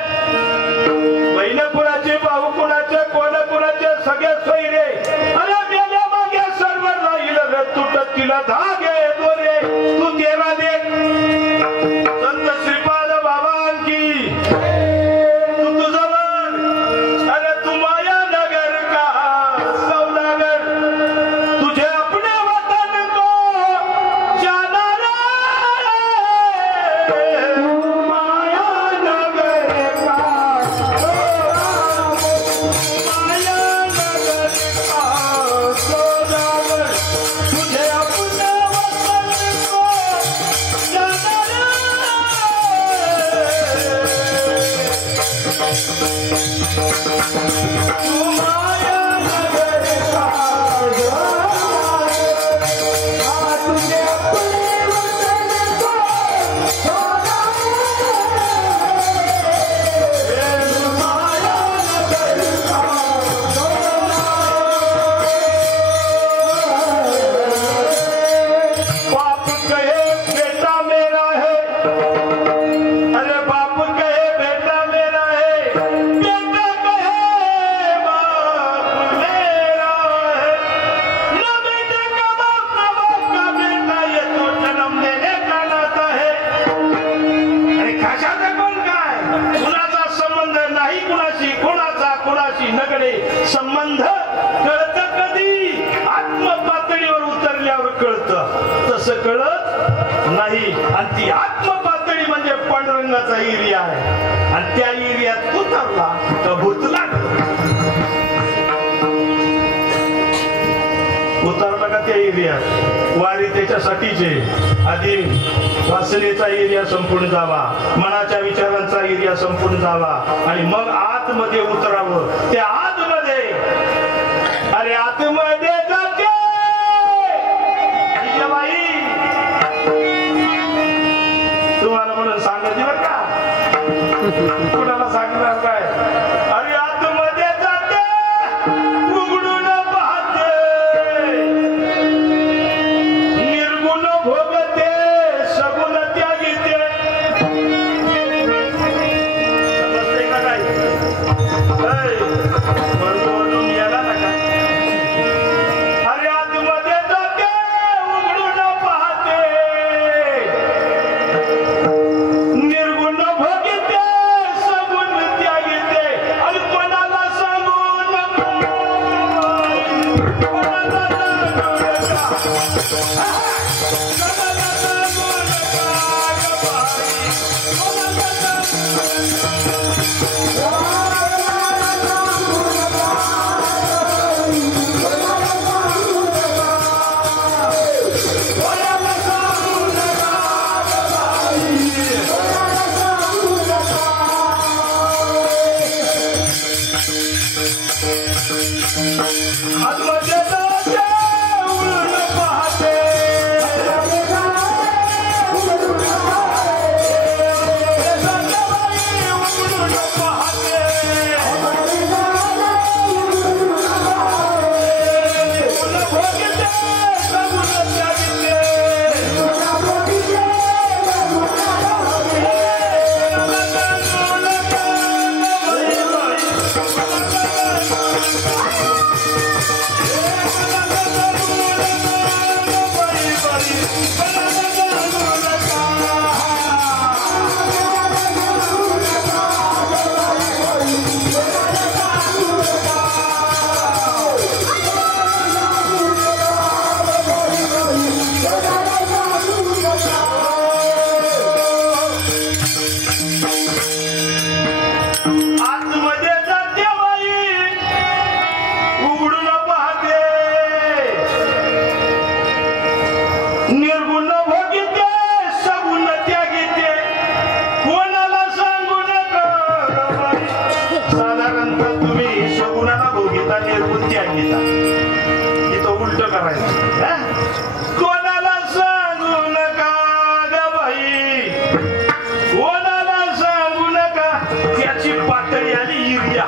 बहीण कुणाचे भाऊ कुणाचे कोण कुणाचे सगळे सोयरे अरे मेल्या मागे सर्व राहील रे तुटत तिला धागे दोरे तू तेरा दे संत श्रीपाद बाबांकी तू तुझं मन अरे तू माया नगर का सौदागर तुझे अपने वतन को जाना रे माया नगर का माया नगर का सौदागर तुझे अपने वतन तसं कळत नाही. आणि ती आत्मपातळी म्हणजे पांडुरंगाचा एरिया आहे. आणि त्या एरियात उतरला तर भूतला उतरला का त्या एरियात वारी त्याच्यासाठीचे आधी वासनेचा एरिया संपूर्ण जावा, मनाच्या विचारांचा एरिया संपूर्ण जावा आणि मग आतमध्ये उतरावं. त्या आतमध्ये अरे आतमध्ये जाते बाई तुम्हाला म्हणून सांगायची बरं का, कुणाला सांगणार काय. अरे आतमध्ये जाते उघडून पाहते निर्गुण भोगते सगुण त्यागीते. समजते का काय म्हणून याला नका. अरे आतमध्ये जाते उघडून पाहते निर्गुण भोगते सगुण त्यागीते. आणि कोणाला सांगू नका, कोणाला सांगू नका. निर्गुण भोगिते सगुण त्यागीते. कोणाला सांगू नका. साधारणतः तुम्ही सगुणाला भोगिता निर्गुण त्यागीता, इथं उलट करायचं. कोणाला सांगू नका ग बाई, कोणाला सांगू नका. त्याची पातळी आली एरिया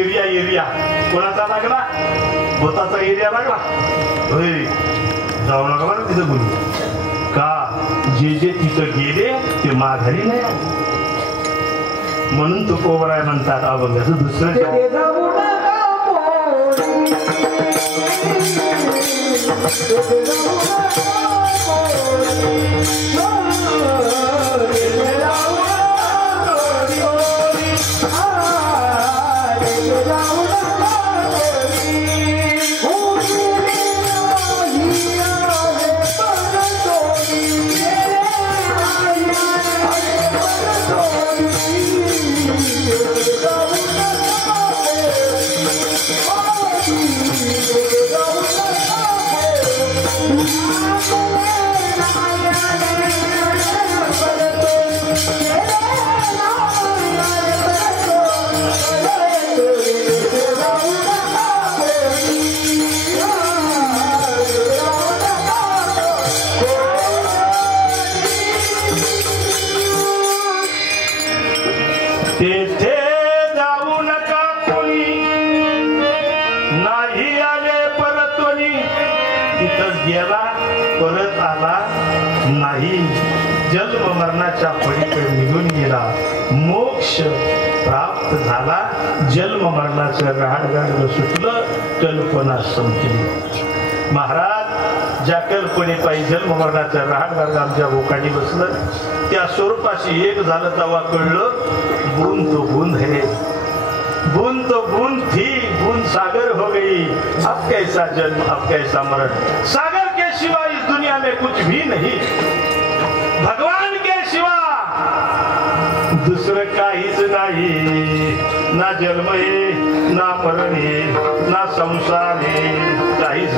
एरिया एरिया. कोणाचा लागला? भूताचा एरिया लागला. जाऊ नका बरं तिथं बोलू का. जे जे तिथं गेले ते माघारी नाही आले. म्हणून तो कोबराय म्हणतात अभंगाचं दुसरं तेथे जाऊ नका कोणी, नाही आले परतोनी. तिथं गेला परत आला नाही. जन्म मरणाच्या पलीकडे निघून गेला, मोक्ष प्राप्त झाला. जन्म मरणाचं रहाडगाड सुटलं, कल्पना संपली. महाराज ज्या कल्पनेपायी जन्म मरणाचं रहाडगाड आमच्या भोकाडी बसलं, त्या स्वरूपाशी एक झालं तेव्हा कळलं बूंद तो बूंद है, बूंद तो बूंद थी, बूंद सागर हो गई. अब कैसा जन्म अब कैसा मरण. सागर सिवा इस दुनिया में कुछ भी नहीं, भगवान के सिवा दुसरं काहीच नाही, ना जन्म आहे ना मरण आहे ना संसार आहे, काहीच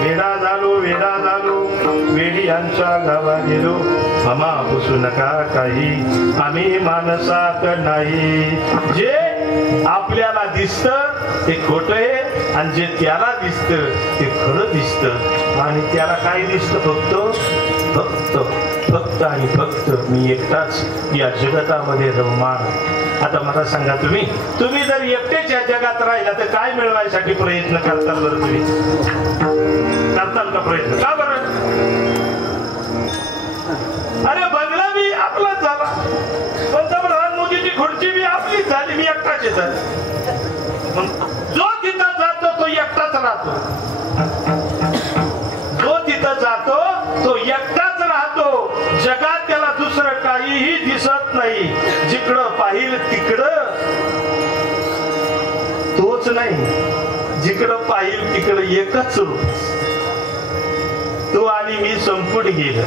वेडा झालो वेडी यांच्या गावा गेलो, आम्हा बसू नका काही आम्ही माणसात नाही. जे आपल्याला दिसतं ते खोट आहे आणि जे त्याला दिसतं ते खरं दिसतं. आणि त्याला काय दिसतं? फक्त फक्त आणि फक्त मी एकटाच या जगतामध्ये रममान. आता मला सांगा, तुम्ही जर एकटेच या जगात राहिला तर काय मिळवायसाठी प्रयत्न करताल बरं? तुम्ही करताल का प्रयत्न? का बरं? अरे बंगला बी आपलाच झाला, पंतप्रधान मोदीची खुर्ची बी आपलीच झाली, मी एकटाच येतात. जो तिथं जातो तो एकटाच राहतो, जो तिथं जातो तो एकटाच राहतो. जगात त्याला दुसरं काहीही दिसत नाही. जिकडं पाहिल तिकडं तोच नाही, जिकडं पाहिल तिकडं एकच रूप. तो आणि मी संपून गेलं,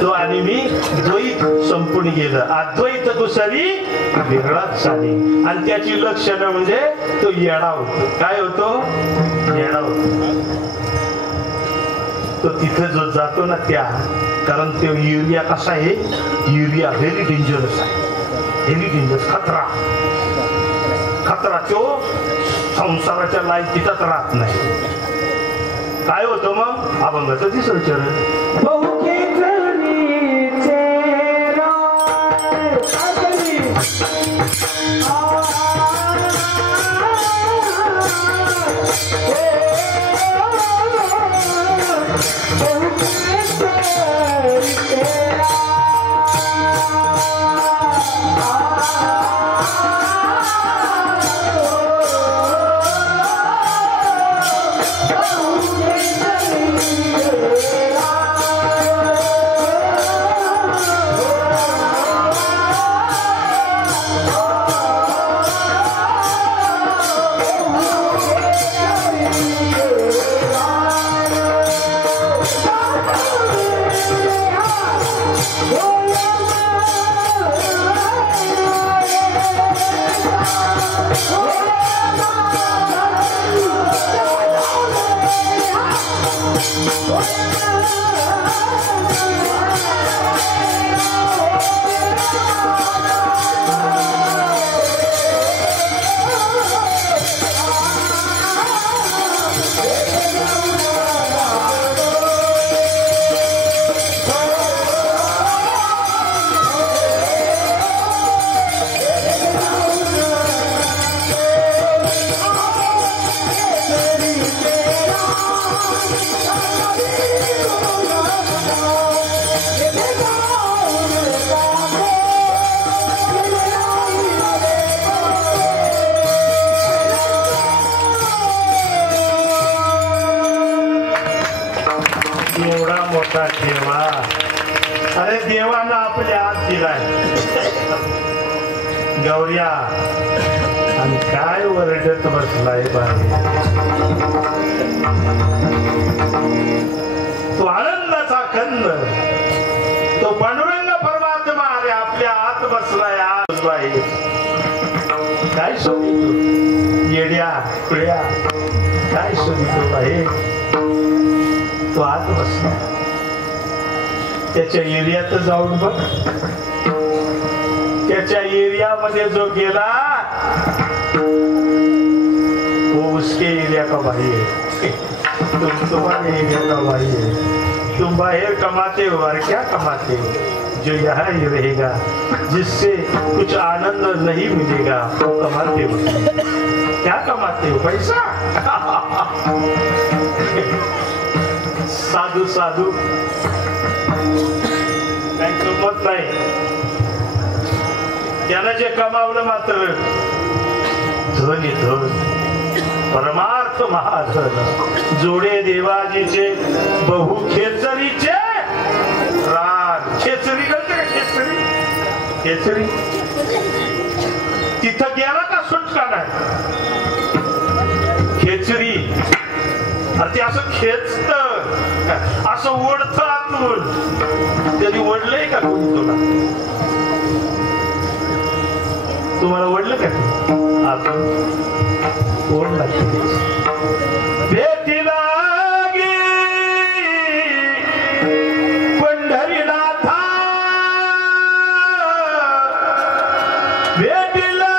तो आणि मी द्वैत संपून गेलं. अद्वैत दुसरी वेगळाच झाली. आणि त्याची लक्षणं म्हणजे तो येडा होतो. काय होतो? येडा होतो. तो तिथे जो जातो ना त्या, कारण तो युरिया कसा आहे? युरिया व्हेरी डेंजरस आहे, व्हेरी डेंजरस, खतरा. तो संसाराच्या लायकीतच राहत नाही. काय होतं मग? अभंगाचं तिसरं चरण. देवा, अरे देवानं आपल्या हात दिलाय गौऱ्या, आणि काय वरडत बसलाय बाई. तो आनंदाचा कंद, तो पांडुरंग परमात्मा अरे आपल्या हात बसलाय. आज बाई काय शोधितो? येड्या खुळ्या काय शोधितो बाई? तो आत बसला. त्याच्या एरियात जाऊन बघ, त्याच्या एरियामध्ये जो गेला वो उसके एरिया का भाई है, तुम तुम्हारे एरिया का भाई है. तुम बाहर कमाते हो और क्या कमाते हो? जो यहाँ ही रहेगा, जिससे कुछ आनंद नहीं मिलेगा, वो कमाते हो. क्या कमाते हो? पैसा. साधू साधू काही किंमत नाही. त्यानं जे कमावलं मात्र धन धन, परमार्थ महाधन. जोडे देवाजीचे बहु खेचरीचे राग. खेचरी कळते का? खेचरी खेचरी तिथं गेला का सुटका नाही. खेचरी ते असं खेचत असं ओढत आतून कधी ओढलंय का कोणी तुला तुम्हाला ओढलं का आतून ओढला भेटीला पंढरीनाथा भेटीला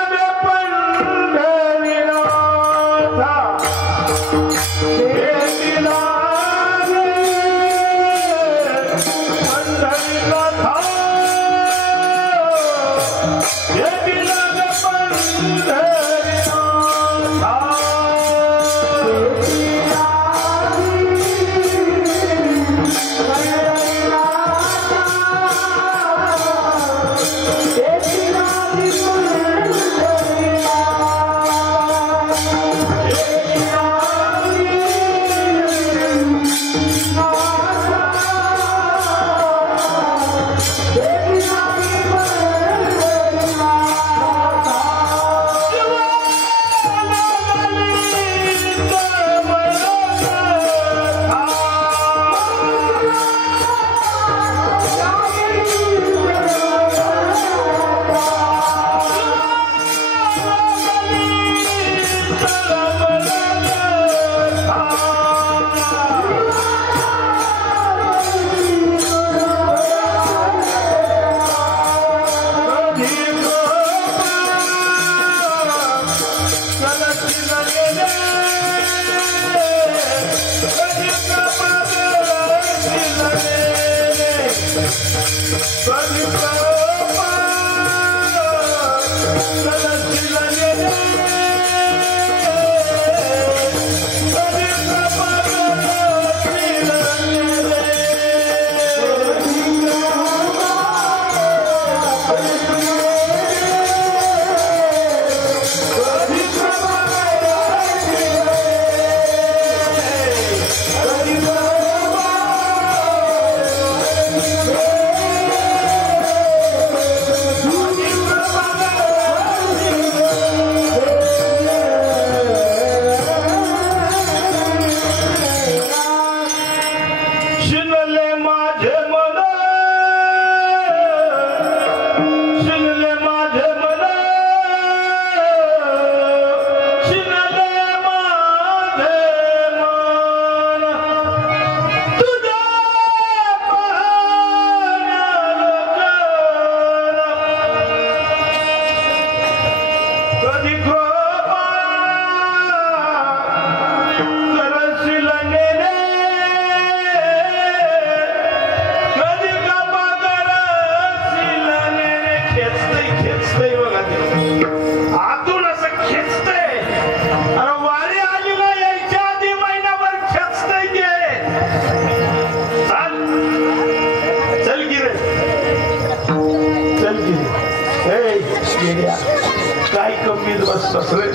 काय कमी बसतोस रे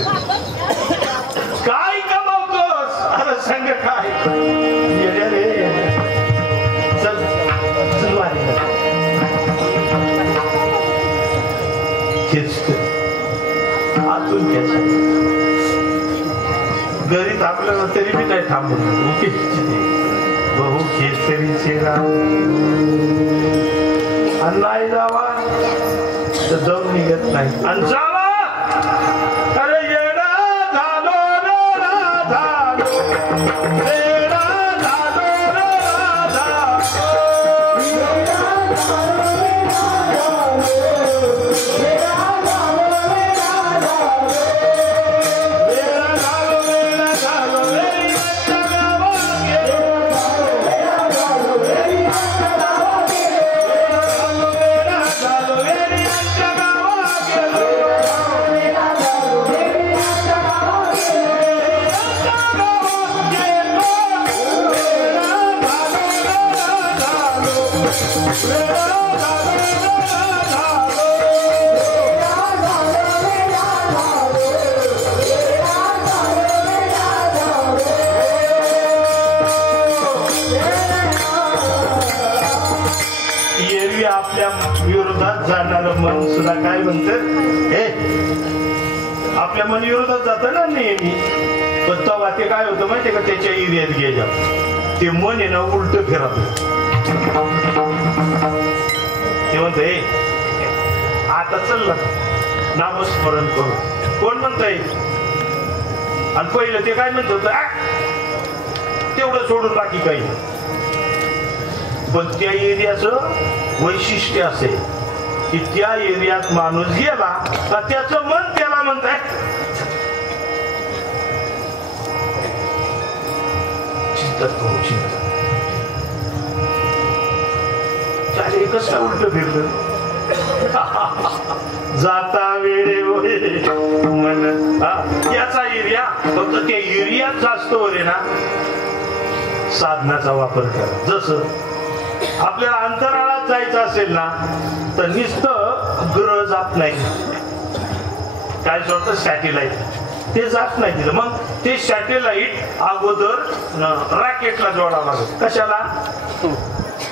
काय कमावतोस अरे संग काय येड्या रे चल चल खेचत आतून खेच घरी थांबलं तरी बी नाही थांबलं बहु खेचरीचे आणि नाही जावा तर जाऊन निघत नाही आणि जावा अरे येडा झालो रे राधा येडा झालो रे राधा आपल्या विरोधात जाणार मन सुद्धा काय म्हणत हे आपल्या मन विरोधात जात ना नेहमी पण तेव्हा ते काय होतं माहितीये का, त्याच्या एरियात गेल्या ते मन आहे ना उलट फिरत. ते म्हणते आता चल नामस्मरण करू. कोण म्हणताय? आणि पहिलं ते काय म्हणत होतं, तेवढं सोडून बाकी काही. पण त्या एरियाचं वैशिष्ट्य असे की त्या एरियात माणूस गेला तर त्याचं मन त्याला म्हणताय चिंतत करू चिंतत. त्याला एकच काय उलट फिरलं, जाता वेळे मन याचा एरिया. फक्त त्या एरियात जास्त वर ना साधनाचा वापर करा. जसं आपल्याला अंतराळात जायचं असेल ना तर नुसतं ग्रह जात नाही, काय म्हणतात सॅटेलाइट, ते जात नाही तिथं. मग ते सॅटेलाइट अगोदर रॉकेटला जोडावं लागत. कशाला?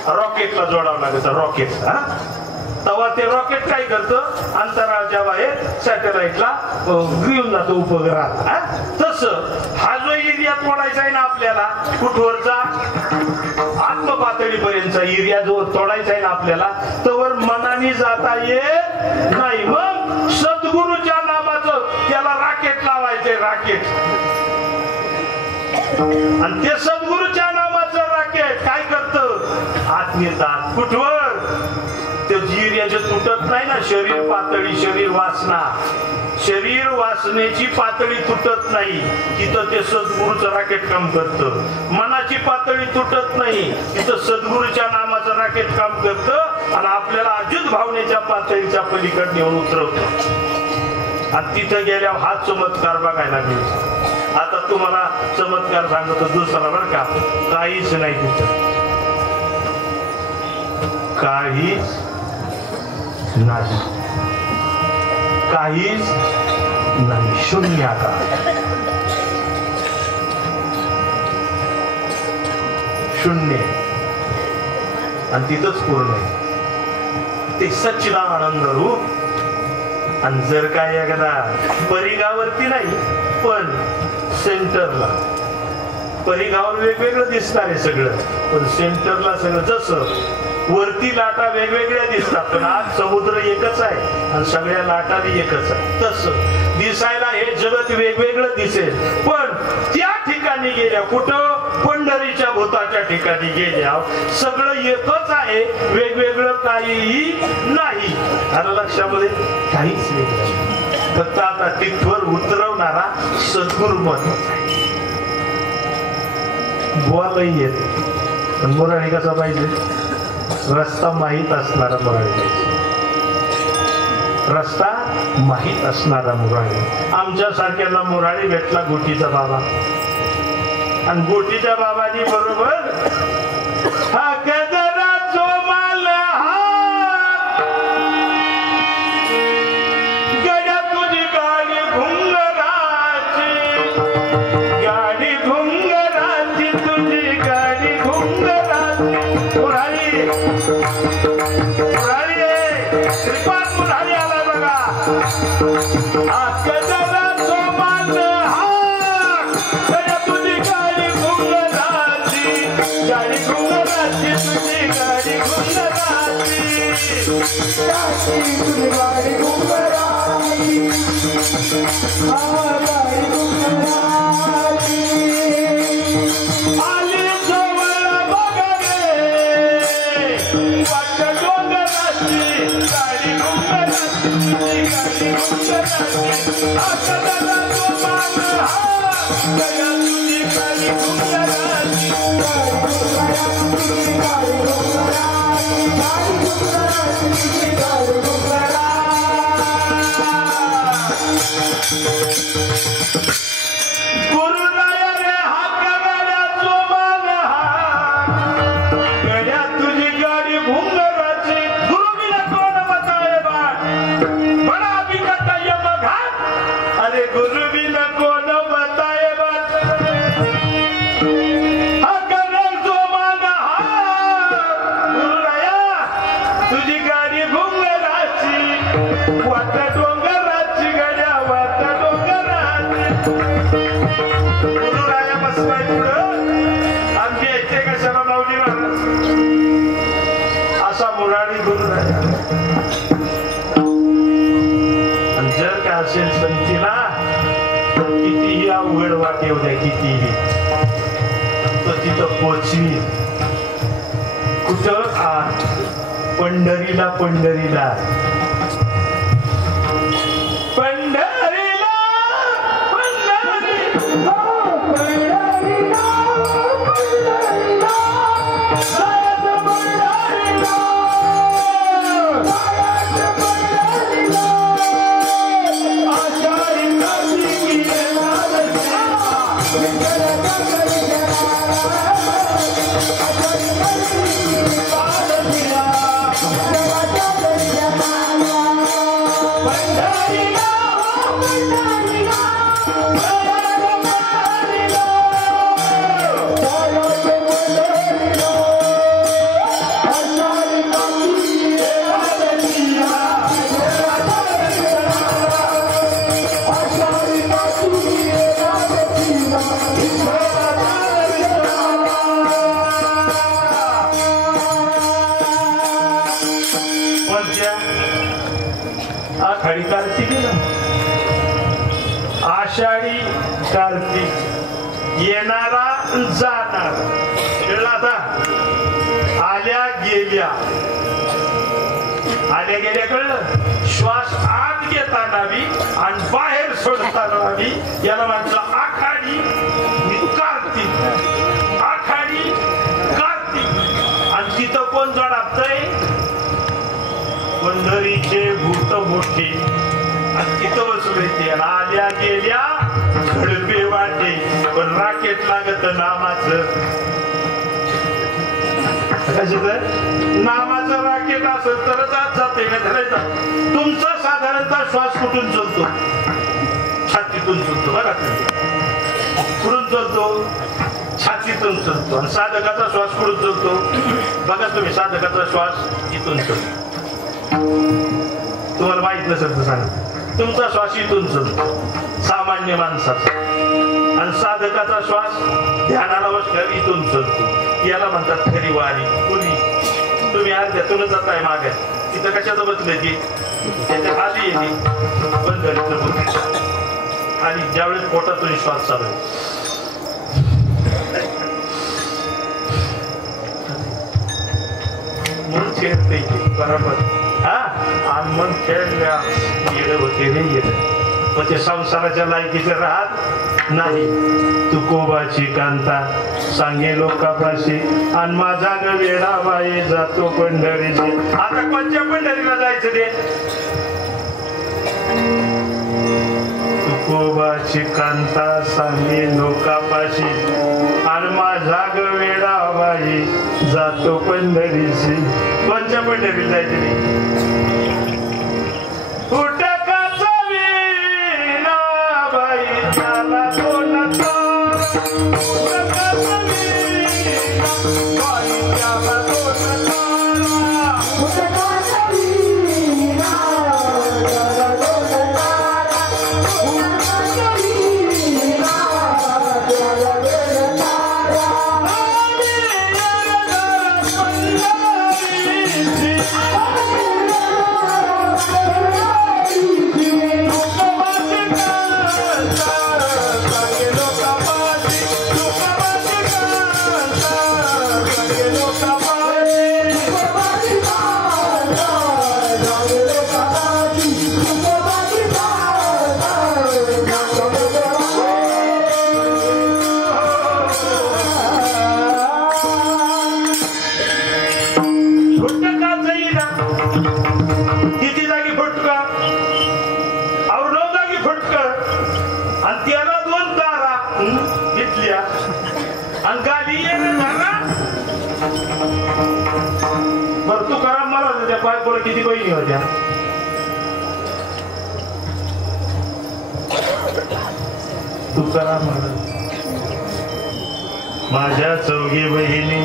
रॉकेटला जोडावं लागत. रॉकेट तेव्हा ते रॉकेट काय करतं, अंतराळाच्या बाहेर सॅटेलाइटला घेऊन जातो उपग्रहाला. तसं हा जो एरिया तोडायचा आहे ना आपल्याला, कुठवरचा आत्मपातळीपर्यंतचा एरिया जो तोडायचा आहे ना आपल्याला, तोवर मनाने जाता येत नाही. मग सद्गुरूच्या नामाचं त्याला राकेट लावायचंय, राकेट. आणि ते सद्गुरूच्या नामाचं राकेट काय करतं, आत नेतात. कुठवर? ते एरियाचे तुटत नाही ना. शरीर पातळी, शरीर वासना, शरीर वासनेची पातळी तुटत नाही, तिथं ते सद्गुरूचं राकेट काम करतं. मनाची पातळी तुटत नाही, तिथं सद्गुरूच्या नामाचं राकेट काम करतं आणि आपल्याला अजून भावनेच्या पातळीच्या पलीकडे नेऊन उतरवतं. आणि तिथं गेल्यावर हा चमत्कार बघायला मिळतो. आता तुम्हाला चमत्कार सांगतो दुसरा बरं का, काहीच नाही तिथं, काहीच नाही, काहीच नाही, शून्याकार, शून्य. आणि तिथंच पूर्ण आहे ते सच्चिदानंद रूप. आणि जर काय एखादा परिघावरती नाही पण सेंटरला, परिघावर वेगवेगळं दिसणार आहे सगळं, पण सेंटरला सगळं. जसं वरती लाटा वेगवेगळ्या दिसतात पण आज समुद्र एकच आहे आणि सगळ्या लाटा एकच आहे. तसं दिसायला हे जगत वेगवेगळं दिसेल, पण त्या ठिकाणी गेल्या, कुठं पंढरीच्या भूताच्या ठिकाणी गेल्या, सगळं एकच आहे, वेगवेगळं काहीही नाही. आलं लक्षामध्ये? काहीच वेगळं. फक्त आता तिथवर उतरवणारा सद्गुरू महत्वाचा आहे. बोलाही येत पण मुरारी कसा पाहिजे, रस्ता माहीत असणारा मुरारी, रस्ता माहीत असणारा मुरारी. आमच्या सारख्याला मुरारी भेटला गोटीचा बाबा, आणि गोटीच्या बाबानी बरोबर हा गजरा जोमाल हात, गड्या तुझी गाडी घुंगराची, गाडी घुंगराची, तुझी गाडी घुंगराची. मुरारी, मुरारी श्रीपाद मुरारी आला बघा. हा गजरा जोमाल हात, गड्या तुझी गाडी घुंगराची, गाडी घुंगराची, तुझी गाडी घुंगराची, तुझी गाडी घुंगराची, गाडी घुंगराची. आली जवळ बघ रे वाट डोंगराची, गाडी घुंगराची, तुझी गाडी घुंगराची. आकाशाला जोमान हात, गड्या तुझी गाडी घुंगराची, तुझी गाडी घुंगराची, गाडी घुंगराची, तुझी गाडी घुंगराची. बस बाई पुढं आमची ऐकते कशाला लावली असा मुरारी गुरु आणि जर का असेल संतीला तर कितीही अवघड वाटे होत्या कितीही तर तिथं पोचवी कुठं पंढरीला पंढरीला आषाढी कार्तिक आषाढी कार्तिक येणारा जाणार कळलं आता आल्या गेल्या कळलं श्वास आत घेताना बी आणि बाहेर सोडताना बी याला म्हटलं आखाडी कार्तिक आखाडी कार्तिक आणि तिथं कोण जोडापतंय पंढरीचे भूत मोठे आणि तिथं बसले ते आल्या गेल्या झडपे वाटे पण राकेट लागत नामाचं नामाचं राकेट असेल तरच आत जाते का धरायचा तुमचा साधारणतः श्वास कुठून चलतो छातीतून चलतो बघा कुठून चलतो छातीतून चलतो आणि साधकाचा श्वास कुठून चलतो बघा तुम्ही साधकाचा श्वास इथून चलतो तुम्हाला माहित नसेल तर सांगा तुमचा श्वास इथून चलतो सामान्य माणसाचा आणि साधकाचा श्वास ध्यानाला बसल्यावर इथून चलतो याला म्हणतात खरी वारी कुणी तुम्ही अर्ध्यातूनच जाताय मागे तिथं कशाचं बसलं की त्याच्या खाली येते पंढरीचं बुद्ध आणि ज्यावेळेस पोटातून श्वास चालू म्हणून खेळते बरोबर हा आणि मग खेळल्या येणं होते रे येणं मग ते संसाराच्या लायकीचे राहत नाही तुकोबाची कांता सांगे लोकापाशी आणि माझा ग वेडा बाई जातो पंढरीची आता कोणत्या पंढरीला जायचं रे तुकोबाची कांता सांगे लोकापाशी आणि माझा ग वेडा बाई जातो पंढरीची कोणत्या पंढरीला जायचं रे किती बहिणी होत्या तुकाराम माझ्या चौघी बहिणी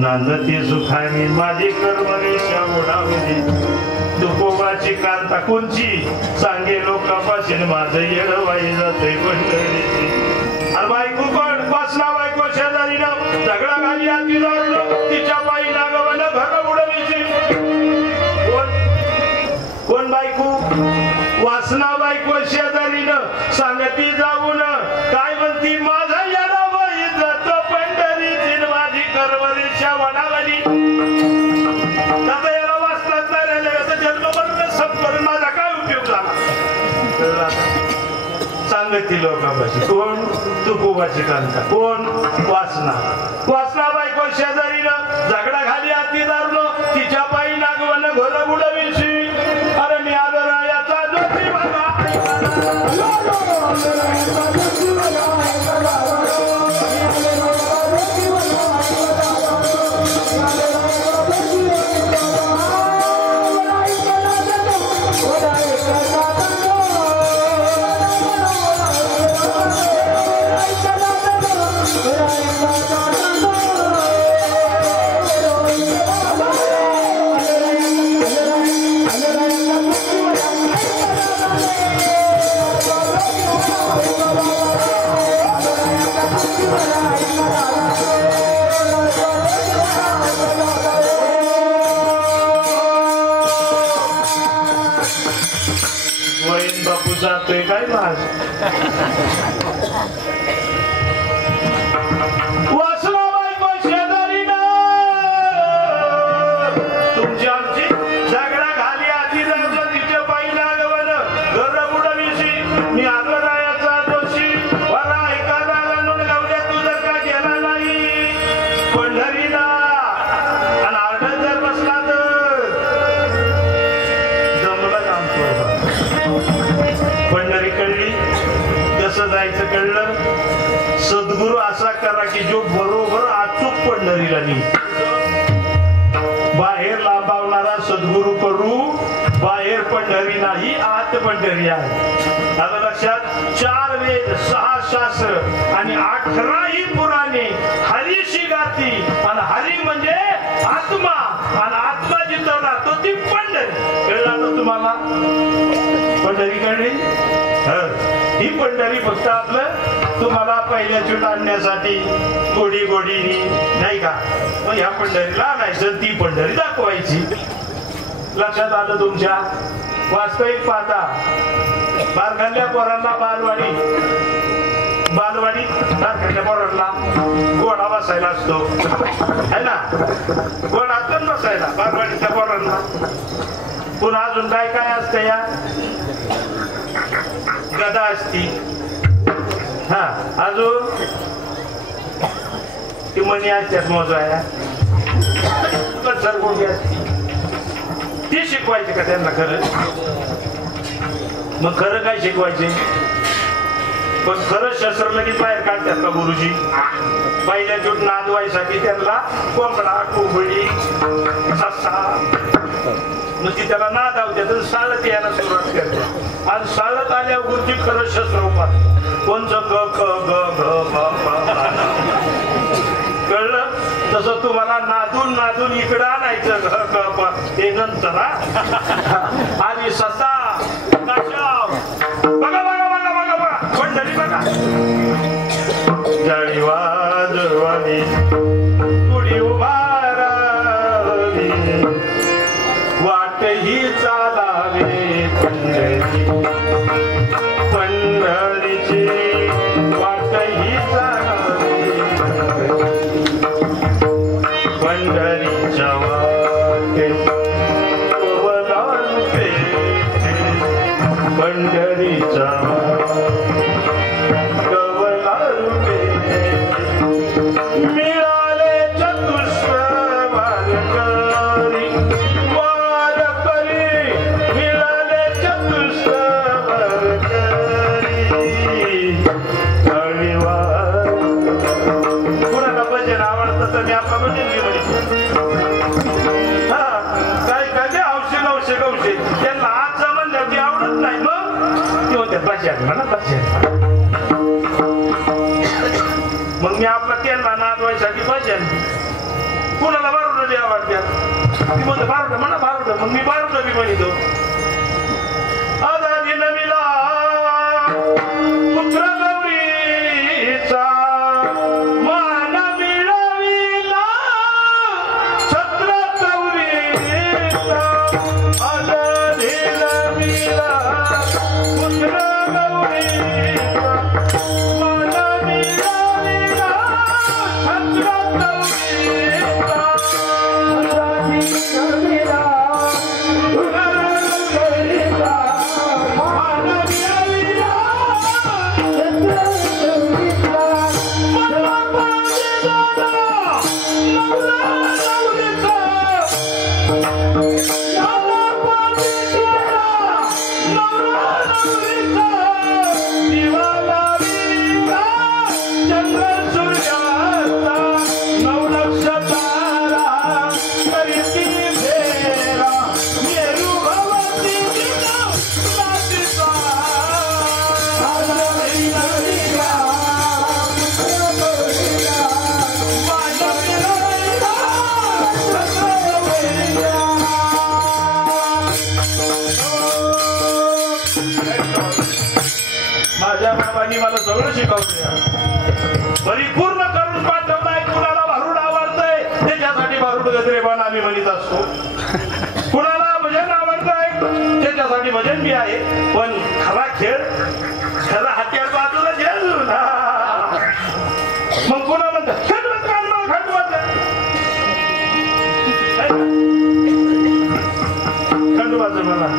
नांदती सुखानी माझी कर्मरेषा ओढावली तुकोबाची कांता कोणची सांगे लोकांपासून माझं येडवाई जाते पंढरीची आणि बायको कोण झगडा घाली हाती दारुण तिच्या बाई नागवानं घर उडविशी. कोण बायको? वासना बायको शेजारीनं सांगती जाऊन काय म्हणती, माझा याला बाई जात पंढरी दिन माझी करवरीच्या वडावली. आता याला वाचलाच नाही राहिले, जन्मभर सब करून माझा काय उपयोग झाला. सांगती लोकांपाशी कोण? तुकोबाची कांता. कोण? वासना. वासना बायको शेजारीनं झगडा घाली हाती दारुण तिच्या पायी नागवनं घर बुडविशी. अरे मी आलो रायाचा जोशी बघा. बापू जातोय काय माझ. वासना बायको शेजारीनं तुमची आमची झगडा घाली हाती दारुण तिच्या पायी नागवनं घर बुडविशी. मी आलो रायाचा दोषी मला ऐका लागून गावड्या तू जर का गेला नाही पंढरीला आणि आरडत जर बसला तर जमलं काम तुझं. पंढरी कळली, कसं जायचं कळलं. सद्गुरू असा करा की जो बरोबर अचूक पंढरीला नी. बाहेर लांबावणारा सद्गुरू करू, बाहेर पंढरी नाही आत पंढरी आहे. आता लक्षात. 4 वेद 6 शास्त्र आणि 18 पुराणे हरीशी गाती. आणि हरी म्हणजे आत्मा, आणि आत्मा जितवणार तो ती पंढरी. कळला ना तुम्हाला? पंढरी कळली. ही पंढरी फक्त आपलं तुम्हाला पहिल्या चूट आणण्यासाठी गोडी गोडीनी नाही का. मग ह्या पंढरीला आणायचं, ती पंढरी दाखवायची. लक्षात आलं तुमच्या? वास्तविक पाहता बारखांच्या पोरांना बालवाडी बारखांच्या पोरांना गोडा बसायला असतो है ना. गोडा असतो बसायला बालवाडीच्या पोरांना. पुन्हा अजून काय काय असतं या गदा असती. हा अजून ती मणी असतात मोजाया. सरगोडी असती ती शिकवायची का त्यांना खरं? मग खरं काय शिकवायचे? पण खरं शस्त्र लगेच बाहेर काढतात का गुरुजी? पहिल्या चूट नादवायसाठी त्यांना कोंबडा कोंबडी ससा नुसती त्याला नाद आवते साळत यायला सुरुवात करते. आज साळत आल्यावर गुरुजी खरं शस्त्र उपास कोणचं ग ख ग घ कळलं. तसं तुम्हाला नादून नादून इकडं आणायचं घ ग हे नंतर आधी ससा काशाव बघा बघा बघा बघा बघा पंढरी बघा. जाळी वाजवानी पुढी उभारावी वाट ही चालावे पंढरी. पंढरीची वाट ही चालावे पंढरीच्या वाटे पवनांचे पंढरीच्या कवलारूपे मिळाले चतुष्र वारकरी वारकरी मिळाले चतुष्र वारकरी. कुणाला भजन आवडतं तर मी आपला भजन घे हा काय काय औषध औषध औषध त्यांना आज म्हणलं की आवडत नाही. मग ते होते भजन म्हणा भजन. मग मी आपला त्यांना नादवायसाठी भजन. कुणाला बारुड बी आवडतात ती म्हणतो बारुड म्हणा बारुड. मग मी बारुड बी म्हणतो. आधा दिन मिला पुत्र गौरीचा मान मिळावी माझ्या बाबांनी मला सगळं शिकवलं, परिपूर्ण करून पाठवलाय. कुणाला भारूड आवडतंय त्याच्यासाठी भारूड गजरेबान आम्ही म्हणत असतो, कुणाला भजन आवडतंय त्याच्यासाठी भजन बी आहे. पण खरा खेळ, खरा हत्यार बाजूला झेल ना. मग कुणा म्हणतात खंडवत काढणार, खंडवत खंडवाचं मला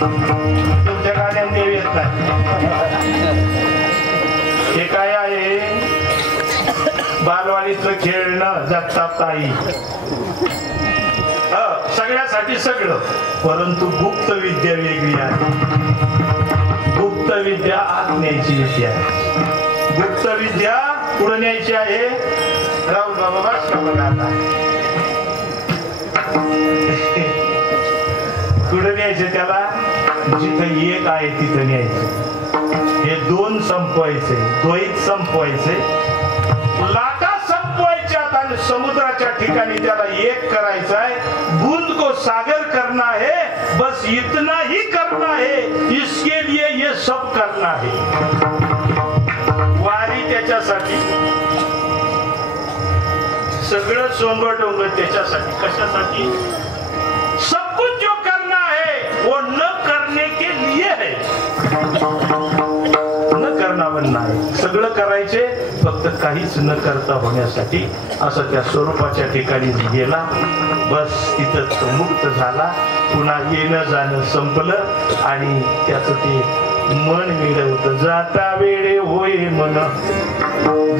तुमच्या गाड्यात देव येत नाही. हे काय आहे, बालवाडीतलं खेळणं जगताप ताई, सगळ्यासाठी सगळं. परंतु गुप्त विद्या वेगळी आहे. गुप्त विद्या आत न्यायची विद्या आहे. गुप्त विद्या पुढे न्यायची आहे. राहुल बाबा बघा आता कुठे न्यायचं त्याला, जिथं एक आहे तिथं न्यायचं. हे दोन संपवायचे, द्वैत संपवायचे, लाटा संपवायच्यात आणि समुद्राच्या ठिकाणी त्याला एक करायचा है. बूंद को सागर करना है, बस इतना ही करना है, इसके लिए ये सब करना है. वारी त्याच्यासाठी, सगळं सोंग डोंग त्याच्यासाठी. कशासाठी? सब कुछ जो करना है वो न करने के लिए है, न करना बनना है. सगळं करायचे, फक्त काहीच न करता होण्यासाठी. असं त्या स्वरूपाच्या ठिकाणी गेला, बस तिथं तो मुक्त झाला. पुन्हा येणं जाणं संपलं आणि त्याचं ते मन मिळवत. जाता वेळे होय मन,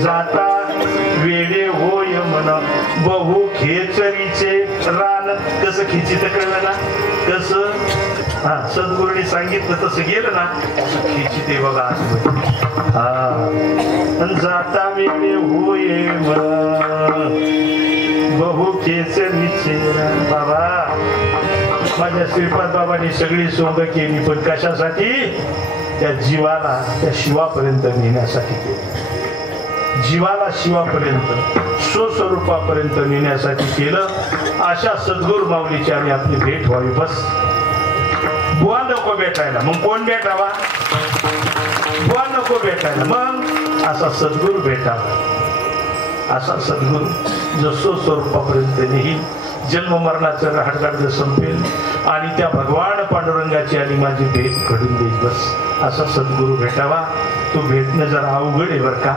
जाता वेळे होय मन, बहु खेचरीचे रान. कसं खिचित कळलं ना, कसं हा सद्गुरूंनी सांगितलं तसं गेलं ना असं खेची ते बघा आतमध्ये. हा जाता वेळे होये बहु खेच निचेरा. बाबा माझ्या श्रीपाद बाबांनी सगळी सोंग केली पण कशासाठी? त्या जीवाला त्या शिवापर्यंत नेण्यासाठी केली. जीवाला शिवापर्यंत स्वस्वरूपापर्यंत नेण्यासाठी केलं. अशा सद्गुरू माऊलीची आणि आपली भेट व्हावी. बस बुवा नको भेटायला मग कोण भेटावा? बुवा नको भेटायला मग असा सद्गुरू भेटावा. असा सद्गुरू जो स्वस्वरूपापर्यंत नेईल. जन्म मरणाचं रहाटगाड संपेल आणि त्या भगवान पांडुरंगाची आणि माझी भेट घडून देईल. बस असा सद्गुरू भेटावा. तो भेटणं जरा अवघड आहे बरं का.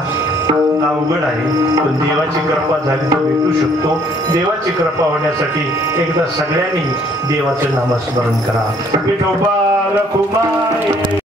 अवघड आहे पण देवाची कृपा झाली तर भेटू शकतो. देवाची कृपा होण्यासाठी एकदा सगळ्यांनी देवाचे नामस्मरण करा. विठोबा रखुमाई.